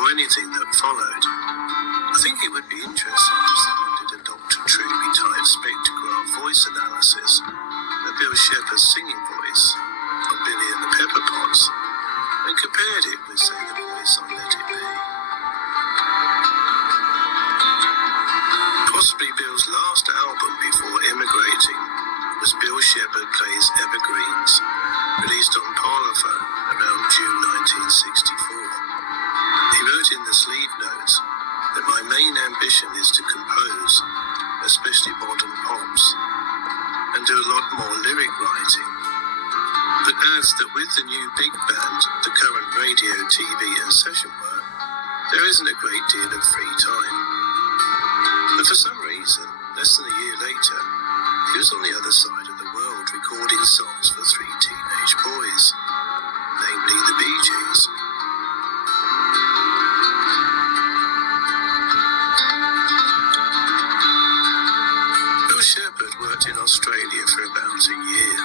or anything that followed. I think it would be interesting if someone did a Dr. Truby type spectrograph voice analysis of Bill Shepherd's singing voice of Billy and the Pepper Potts and compared it with, say, the voice on Let It Be. Possibly Bill's last album before emigrating was Bill Shepherd Plays Evergreens, released on Parlophone around June 1964. He wrote in the sleeve notes that my main ambition is to compose, especially modern pops, and do a lot more lyric writing, but adds that with the new big band, the current radio, TV and session work, there isn't a great deal of free time. But for some reason, less than a year later, he was on the other side of the world recording songs for three teenage boys, namely the Bee Gees. Bill Shepherd worked in Australia for about a year.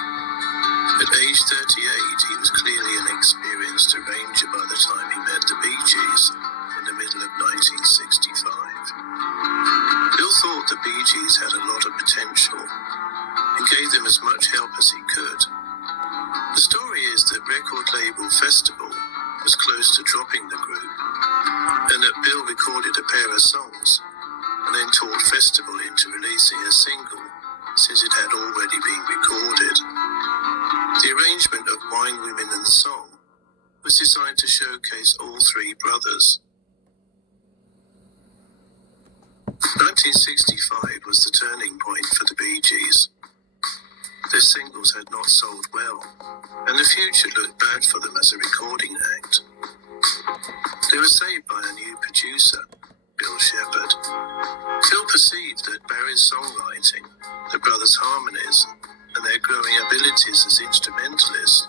At age 38, he was clearly an experienced arranger by the time he met the Bee Gees in the middle of 1965. Bill thought the Bee Gees had a lot of potential and gave them as much help as he could. The story is that record label Festival was close to dropping the group, and that Bill recorded a pair of songs and then talked Festival into releasing a single since it had already been recorded. The arrangement of Wine, Women and Song was designed to showcase all three brothers. 1965 was the turning point for the Bee Gees. Their singles had not sold well, and the future looked bad for them as a recording act. They were saved by a new producer, Bill Shepherd. Phil perceived that Barry's songwriting, the brothers' harmonies, and their growing abilities as instrumentalists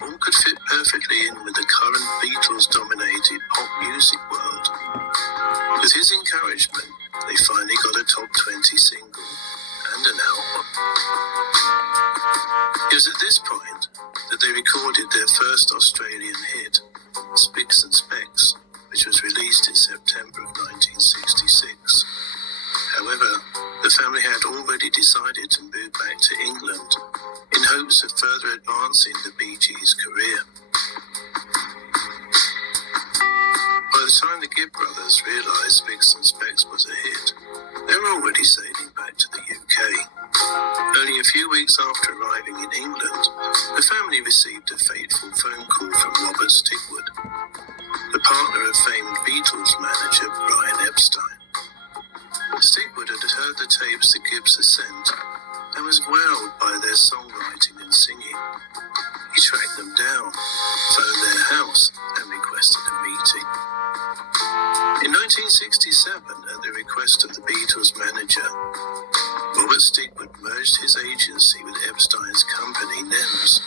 all could fit perfectly in with the current Beatles-dominated pop music world. With his encouragement, they finally got a top 20 single and an album. It was at this point that they recorded their first Australian hit, Spicks and Specks, which was released in September of 1966. However, the family had already decided to move back to England in hopes of further advancing the Bee Gees' career. By the time the Gibb brothers realised Spicks and Specks was a hit, they were already sailing back to the UK. Only a few weeks after arriving in England, the family received a fateful phone call from Robert Stigwood, the partner of famed Beatles manager Brian Epstein. Stigwood had heard the tapes the Gibbs had sent and was wowed by their songwriting and singing. He tracked them down, phoned their house, and requested a meeting. In 1967, at the request of the Beatles manager, Robert Stigwood merged his agency with Epstein's company, NEMS.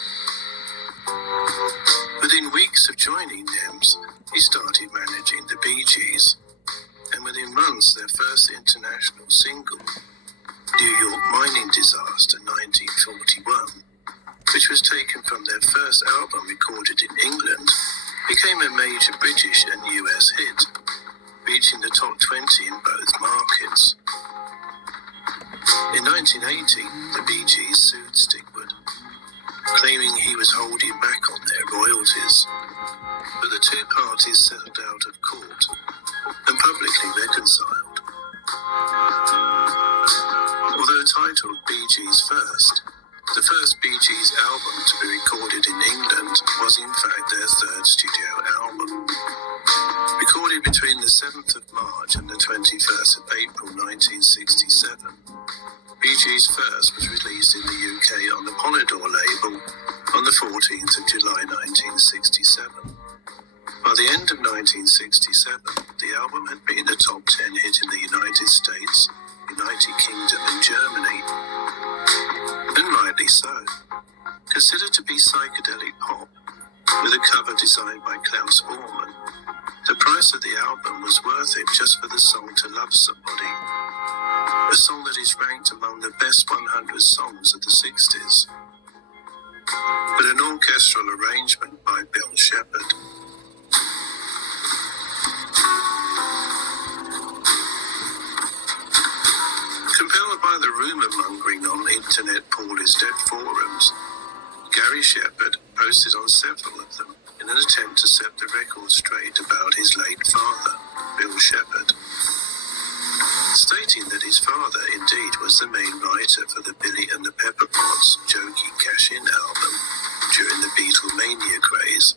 Within weeks of joining NEMS, he started managing the Bee Gees, and within months their first international single, New York Mining Disaster 1941, which was taken from their first album recorded in England, became a major British and US hit, reaching the top 20 in both markets. In 1980, the Bee Gees sued Stigwood, claiming he was holding back on their royalties. But the two parties settled out of court and publicly reconciled. Although titled Bee Gees First, the first Bee Gees album to be recorded in England was in fact their third studio album. Recorded between the 7th of March and the 21st of April 1967, Bee Gees First was released in the UK on the Polydor label on the 14th of July 1967. By the end of 1967, the album had been a top 10 hit in the United States, United Kingdom and Germany. And rightly so. Considered to be psychedelic pop, with a cover designed by Klaus Bormann, the price of the album was worth it just for the song To Love Somebody, a song that is ranked among the best 100 songs of the 60s. But an orchestral arrangement by Bill Shepherd. Compelled by the rumour-mongering on Internet Paul is Dead forums, Gary Shepherd posted on several of them in an attempt to set the record straight about his late father, Bill Shepherd, stating that his father indeed was the main writer for the Billy and the Pepperpots Jokey Cash-In album during the Beatlemania craze,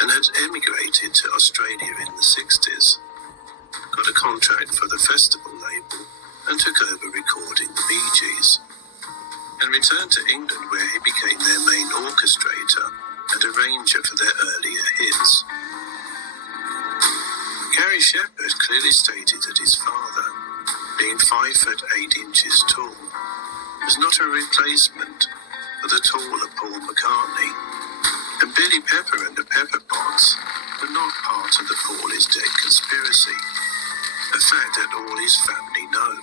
and had emigrated to Australia in the 60s, got a contract for the festival label and took over recording the Bee Gees, and returned to England where he became their main orchestrator and arranger for their earlier hits. Gary Shepherd clearly stated that his father, being 5 foot 8 inches tall, was not a replacement for the taller Paul McCartney, and Billy Pepper and the Pepperpots were not part of the Paul is Dead conspiracy, a fact that all his family know.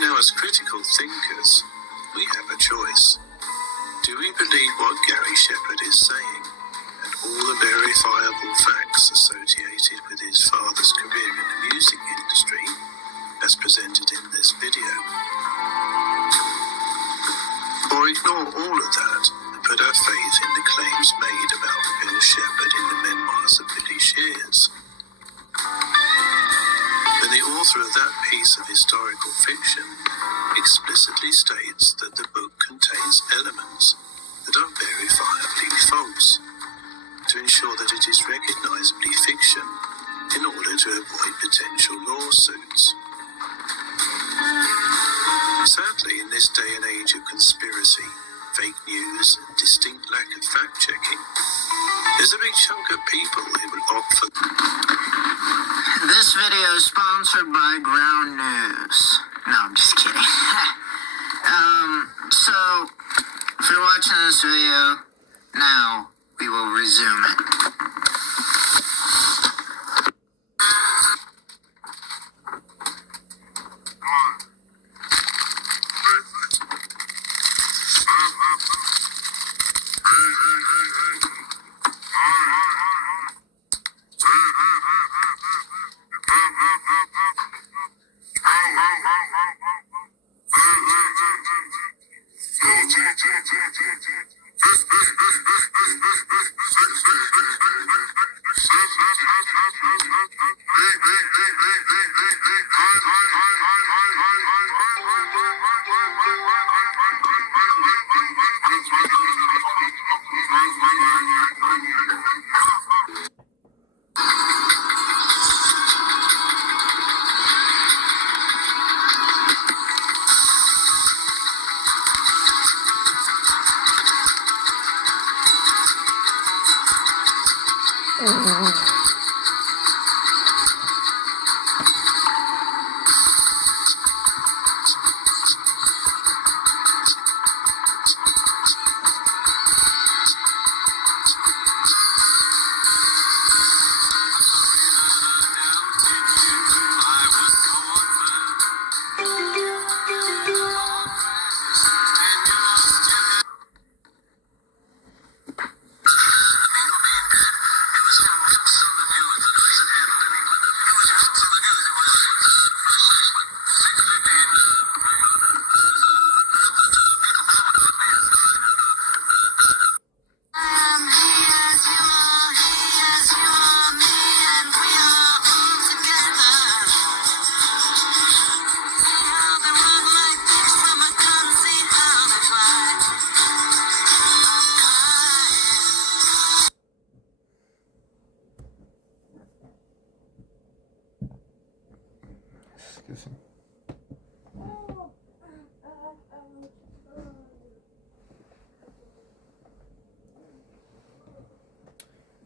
Now, as critical thinkers, we have a choice. Do we believe what Gary Shepherd is saying and all the verifiable facts associated with his father's career in the music industry as presented in this video? Or ignore all of that and put our faith in the claims made about Bill Shepherd in the memoirs of Billy Shears? When the author of that piece of historical fiction explicitly states that the book contains elements that are verifiably false, to ensure that it is recognizably fiction in order to avoid potential lawsuits. Sadly, in this day and age of conspiracy, fake news, and distinct lack of fact-checking, there's a big chunk of people who will opt for... This video is sponsored by Ground News. No, I'm just kidding. So, if you're watching this video, now we will resume it.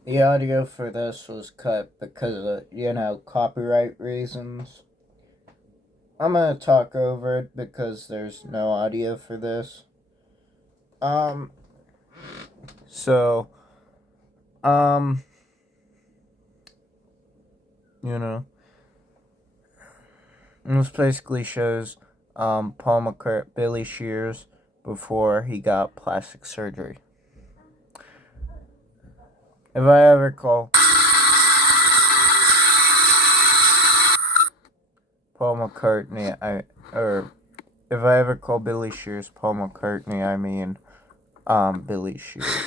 the audio for this was cut because of, copyright reasons. I'm gonna talk over it because there's no audio for this. So, this basically shows, Paul McCartney, Billy Shears, before he got plastic surgery. If I ever call Paul McCartney, if I ever call Billy Shears Paul McCartney, I mean, Billy Shears,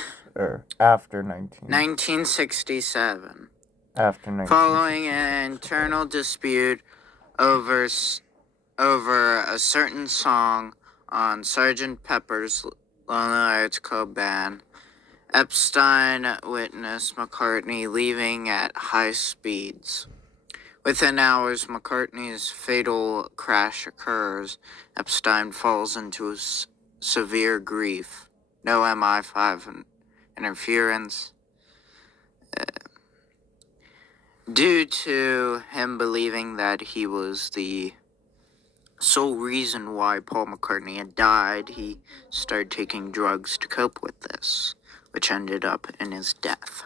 after 1967. After 1967. Following an internal dispute over a certain song on Sgt. Pepper's Lonely Hearts Club Band, Epstein witnessed McCartney leaving at high speeds. Within hours, McCartney's fatal crash occurs. Epstein falls into severe grief. No MI5 interference. Due to him believing that he was the sole reason why Paul McCartney had died, he started taking drugs to cope with this, which ended up in his death.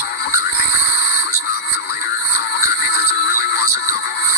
Paul McCartney was not the later Paul McCartney, that there really was a double.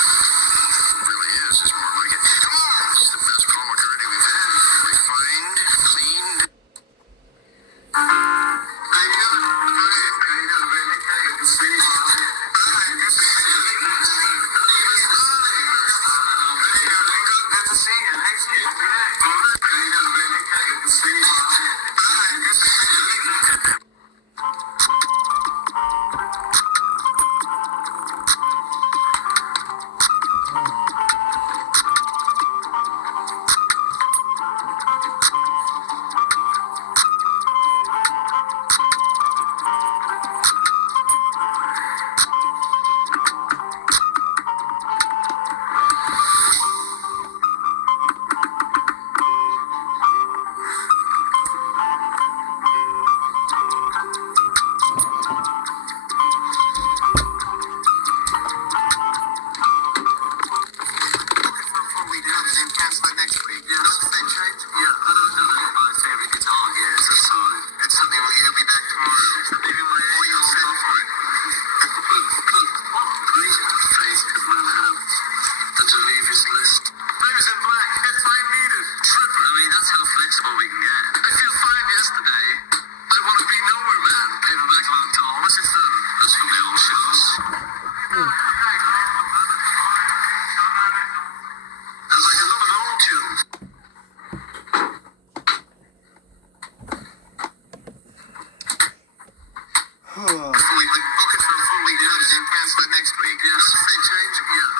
week. Book it for a full week and then cancel it next week. Yes. Not to say change. Yeah.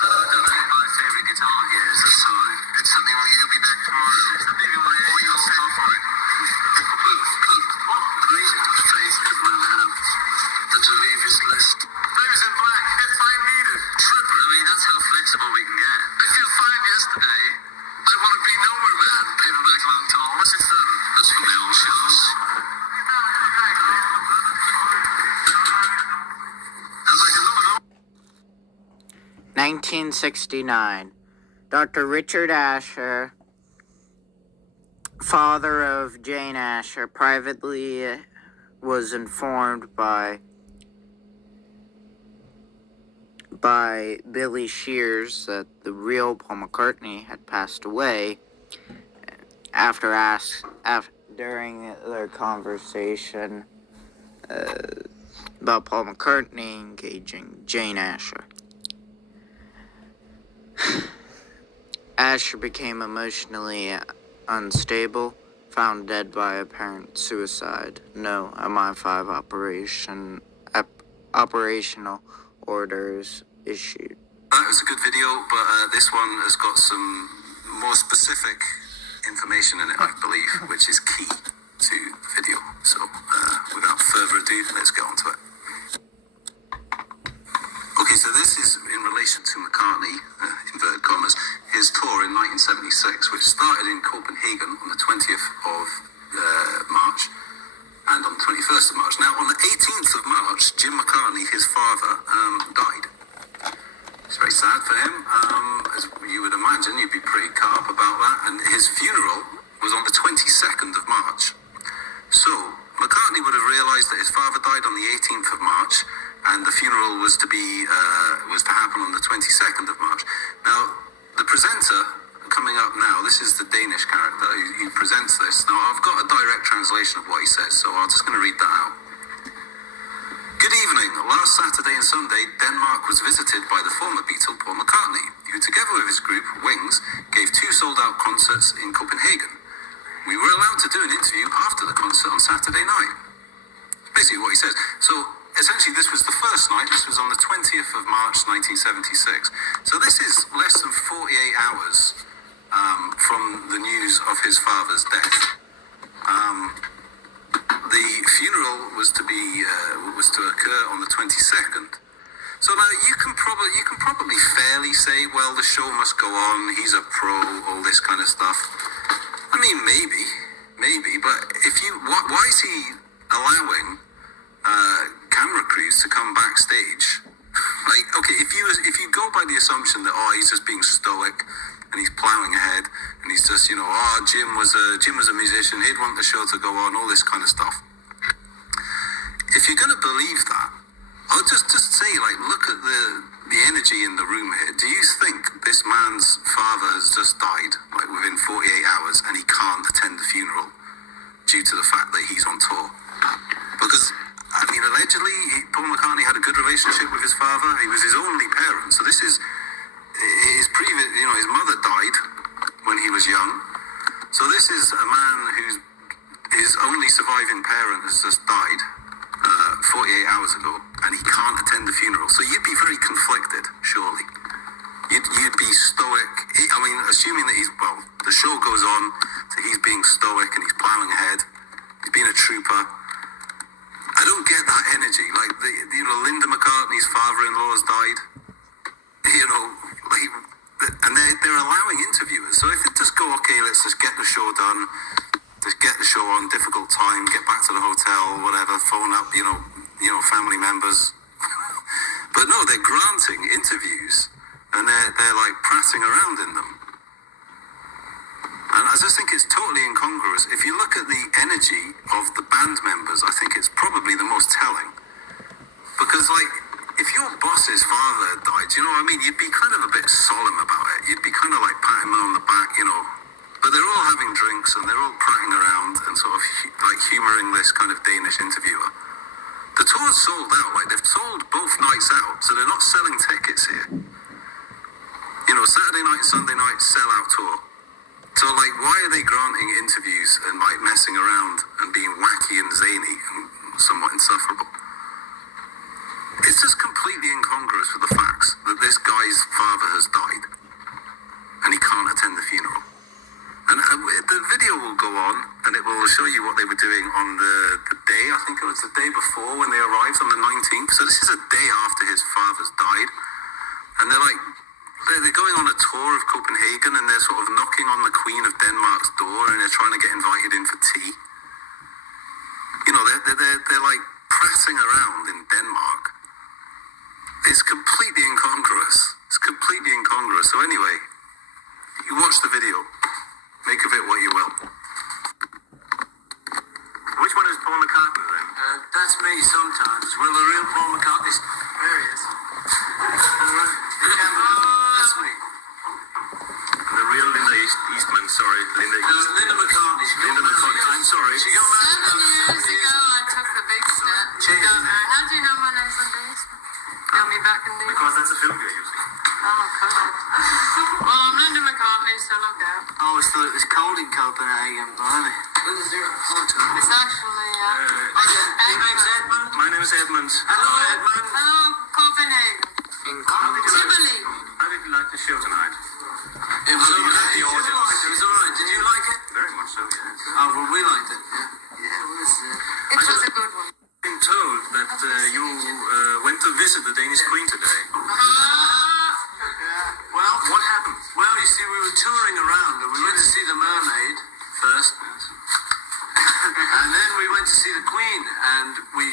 My favourite guitar here is the sign. It's something where you'll be back tomorrow. Or you'll settle for it. Faith could man have than to leave his list. Those in black, if I need it. Tripper. I mean, that's how flexible we can get. I feel fine yesterday. I want to be nowhere man. Paperback long tall. What's it from? That's from the old shows. And like another 1969. Dr. Richard Asher, father of Jane Asher, privately was informed by Billy Shears that the real Paul McCartney had passed away during their conversation about Paul McCartney engaging Jane Asher. Asher became emotionally unstable, found dead by apparent suicide. No MI5 operational orders issued. That was a good video, but this one has got some more specific information in it, I believe, which is key to the video. So, without further ado, let's get on to it. Okay, so this is in relation to McCartney, inverted commas, his tour in 1976, which started in Copenhagen on the 20th of March and on the 21st of March. Now, on the 18th of March, Jim McCartney, his father, died. It's very sad for him. As you would imagine, you'd be pretty cut up about that. And his funeral was on the 22nd of March. So, McCartney would have realised that his father died on the 18th of March, and the funeral was to happen on the 22nd of March. Now, the presenter coming up now, this is the Danish character who presents this. Now, I've got a direct translation of what he says, so I'm just going to read that out. Good evening. Last Saturday and Sunday, Denmark was visited by the former Beatle Paul McCartney, who together with his group, Wings, gave 2 sold-out concerts in Copenhagen. We were allowed to do an interview after the concert on Saturday night. Basically what he says. So, essentially this was the first night. This was on the 20th of March, 1976. So this is less than 48 hours from the news of his father's death. The funeral was to occur on the 22nd. So now you can probably fairly say, well, the show must go on. He's a pro, all this kind of stuff. I mean, maybe, but why is he allowing camera crews to come backstage? Like, okay, if you go by the assumption that he's just being stoic and he's plowing ahead and he's just Jim was a musician, he'd want the show to go on, all this kind of stuff. If you're gonna believe that, I'll just say, like, look at the energy in the room here. Do you think this man's father has just died, like, within 48 hours, and he can't attend the funeral due to the fact that he's on tour? Because, I mean, allegedly, Paul McCartney had a good relationship with his father. He was his only parent. So this is his previous, his mother died when he was young. So this is a man his only surviving parent has just died 48 hours ago, and he can't attend the funeral. So you'd be very conflicted, surely. You'd be stoic. Assuming that the show goes on, so he's being stoic and he's plowing ahead. He's being a trooper. I don't get that energy. Like, Linda McCartney's father-in-law has died. And they're allowing interviewers. So if they just go, okay, let's just get the show done, just get the show on, difficult time, get back to the hotel, whatever, phone up, family members. But no, they're granting interviews, and they're like prattling around in them. And I just think it's totally incongruous. If you look at the energy of the band members, I think it's probably the most telling. Because, like, if your boss's father had died, you'd be kind of a bit solemn about it. You'd be kind of like patting him on the back, But they're all having drinks and they're all prattling around and sort of like humouring this kind of Danish interviewer. The tour's sold out. Like, they've sold both nights out, so they're not selling tickets here. Saturday night and Sunday night sell-out tour. So, like, why are they granting interviews and, like, messing around and being wacky and zany and somewhat insufferable? completely incongruous with the facts that this guy's father has died and he can't attend the funeral. And the video will go on and it will show you what they were doing on the day, I think it was the day before when they arrived on the 19th. So this is a day after his father's died. And they're going on a tour of Copenhagen and they're sort of knocking on the Queen of Denmark's door and they're trying to get invited in for tea. You know, they're like prattling around in Denmark. It's completely incongruous. It's completely incongruous. So anyway, you watch the video. Make of it what you will. Which one is Paul McCartney then? That's me sometimes. Well, the real Paul McCartney's... There he is. That's me. And the real Linda Eastman, sorry. Linda McCartney. Linda McCartney. I'm sorry. She got married 7 years ago, I took the big step. How do you know my name's Linda Eastman? Know me back in the Because that's a film you're using. Oh, correct. Well, I'm Linda McCartney, so look out. I always thought it was cold in Copenhagen, blimey. It's actually, Your name's Edmund? My name is Edmund. Hello, Edmund. Hello, Copenhagen. Tivoli. How did you like the show tonight? It was alright. The audience. It was alright. Did you like it? Very much so, yes. Oh, well, we liked it. Yeah, it was... It was a good one. I've been told that you went to visit the Danish Queen today. Well, What happened? well, you see, we were touring around and we went to see the mermaid first. And then we went to see the Queen and we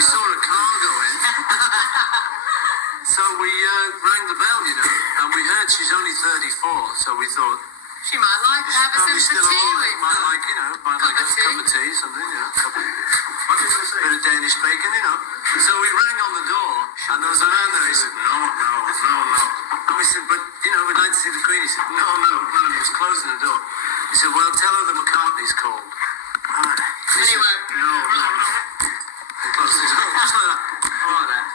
saw a car go in. So we rang the bell, you know, and we heard she's only 34, so we thought She might like to have a probably sip still of tea alive. with Might her. like, you know, might like a cup of tea, something, you know, bit of Danish bacon, you know. So we rang on the door and there was a man there. He said, no. And we said, but, you know, we'd like to see the Queen. He said, no. And he was closing the door. He said, well, tell her the McCartney's called. He said, no. And closed the door. Just like that. All like that.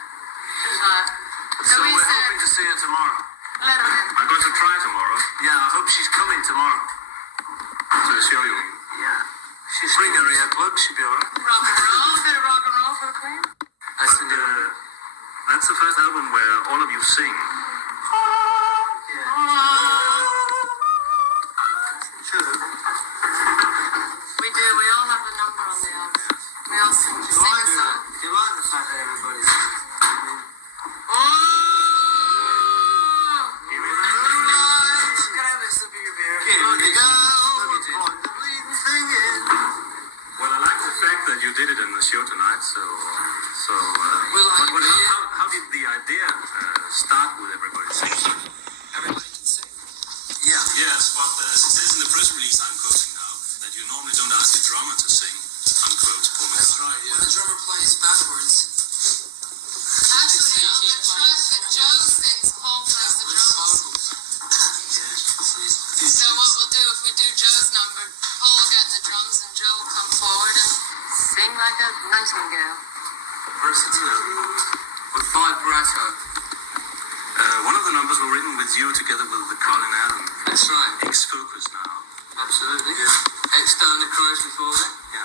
So we we're said, hoping to see her tomorrow. let her in. I'm going to try tomorrow Yeah, I hope she's coming tomorrow. to show you. Yeah. She's bring her earplugs, she'll be alright. Rock and roll, a bit of rock and roll for the Queen. That's the new one. That's the first album where all of you sing. True. We do, we all have a number on the album. We all sing a song. Do you like the fact that everybody's Oh! Can I have a sip of your beer? Here you go. Plug the bleeding thing in. Well, I like the fact that you did it in the show tonight. How did the idea start with everybody singing? Everybody can sing. Yeah. Yes, but it says in the press release I'm quoting now that you normally don't ask a drummer to sing. Unquote. That's right, yeah. The drummer plays backwards. Actually, on the track that Joe sings, Paul plays the drums. So what we'll do, if we do Joe's number, Paul will get in the drums and Joe will come forward and sing like a nightingale. Versatile. With vibrato. One of the numbers were written with you together with the Colin Allen. That's right. Ex-Focus now. Absolutely. Yeah. Ex-Down the Crows before that. Yeah.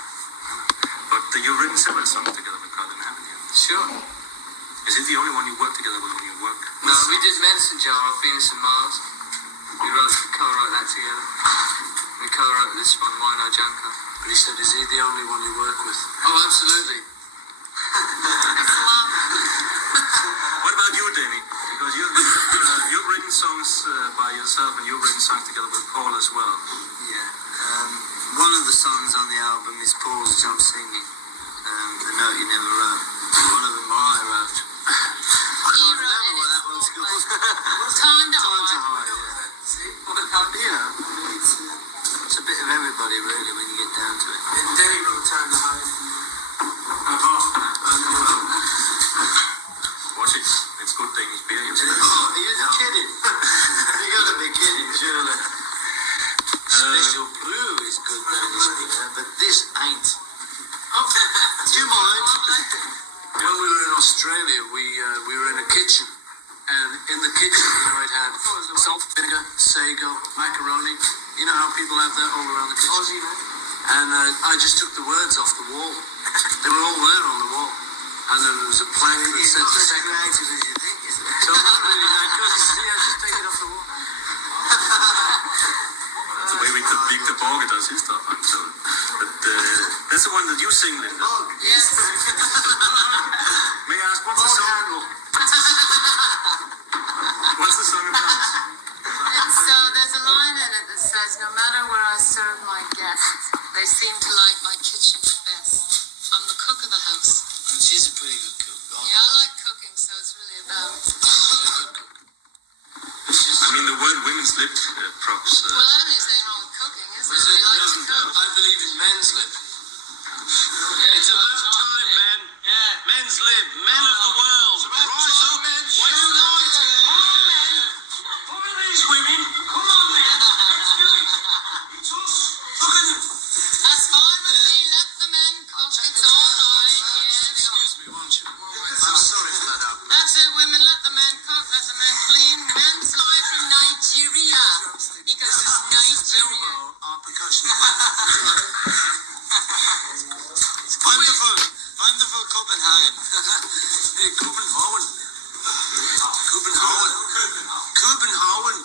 But you've written several songs together with Colin Allen. Yeah. Sure. Is it the only one you work together with when you work? No, we did Medicine Jar, Venus and Mars. We co-wrote that together. We co-wrote this one, Wino Janko. But he said, is he the only one you work with? Oh, absolutely. What about you, Danny? Because you've written songs by yourself and you've written songs together with Paul as well. Yeah. One of the songs on the album is Paul's Jump Singing. The Note You Never Wrote. One of them I wrote. I can't remember what that one's called. Time to Time to Hide. Hide, yeah. See? You know, it's a bit of everybody really when you get down to it. And Danny wrote Time to Hide. Watch it. It's good Danish beer. Oh, you're kidding. You gotta be kidding, surely. Special Brew is good Danish beer, but this ain't. Do you mind? When we were in Australia, we were in a kitchen, and in the kitchen, you know, it had salt, vinegar, sago, macaroni. You know how people have that all around the kitchen. And I just took the words off the wall. They were all there on the wall. And then there was a plaque that said the second. So not really that good. Yeah, just take it off the wall. The way we could Victor Borge does his stuff, I'm sure. But that's the one that you sing, Linda. Yes. May I ask, what's the song? What's the song about? There's a line in it that says, "No matter where I serve my guests, they seem to like my kitchen best. I'm the cook of the house." And she's a pretty good cook. Yeah, I like cooking, so it's really about. I mean, the word women's lip props. Well, I don't think there's anything wrong with cooking, is there? We like to cook. I believe in men's lip. It's about time, man. Yeah. Men's lib, men of the world. Rise up, men. Unite. Come on, men. Look at these women. Come on, men. Let's do it. It's us. Look at them. That's fine with me. Let the men cook. It's all right. Yes. Excuse me, won't you? I'm sorry for that outburst. That's it, women. Let the men cook. Let the men clean. Men's live from Nigeria. Because it's Nigeria. Our percussion band. Wonderful. Wonderful Copenhagen. Hey, Copenhagen. Copenhagen. Copenhagen.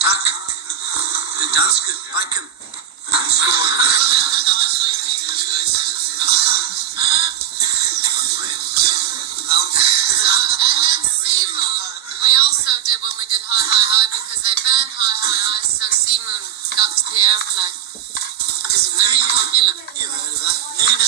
Tak. Danske. Viking. And then Sea Moon. We also did when we did Hi Hi Hi because they banned Hi Hi Hi, so Sea Moon got the airplay. It's very popular. You've heard of that? Nina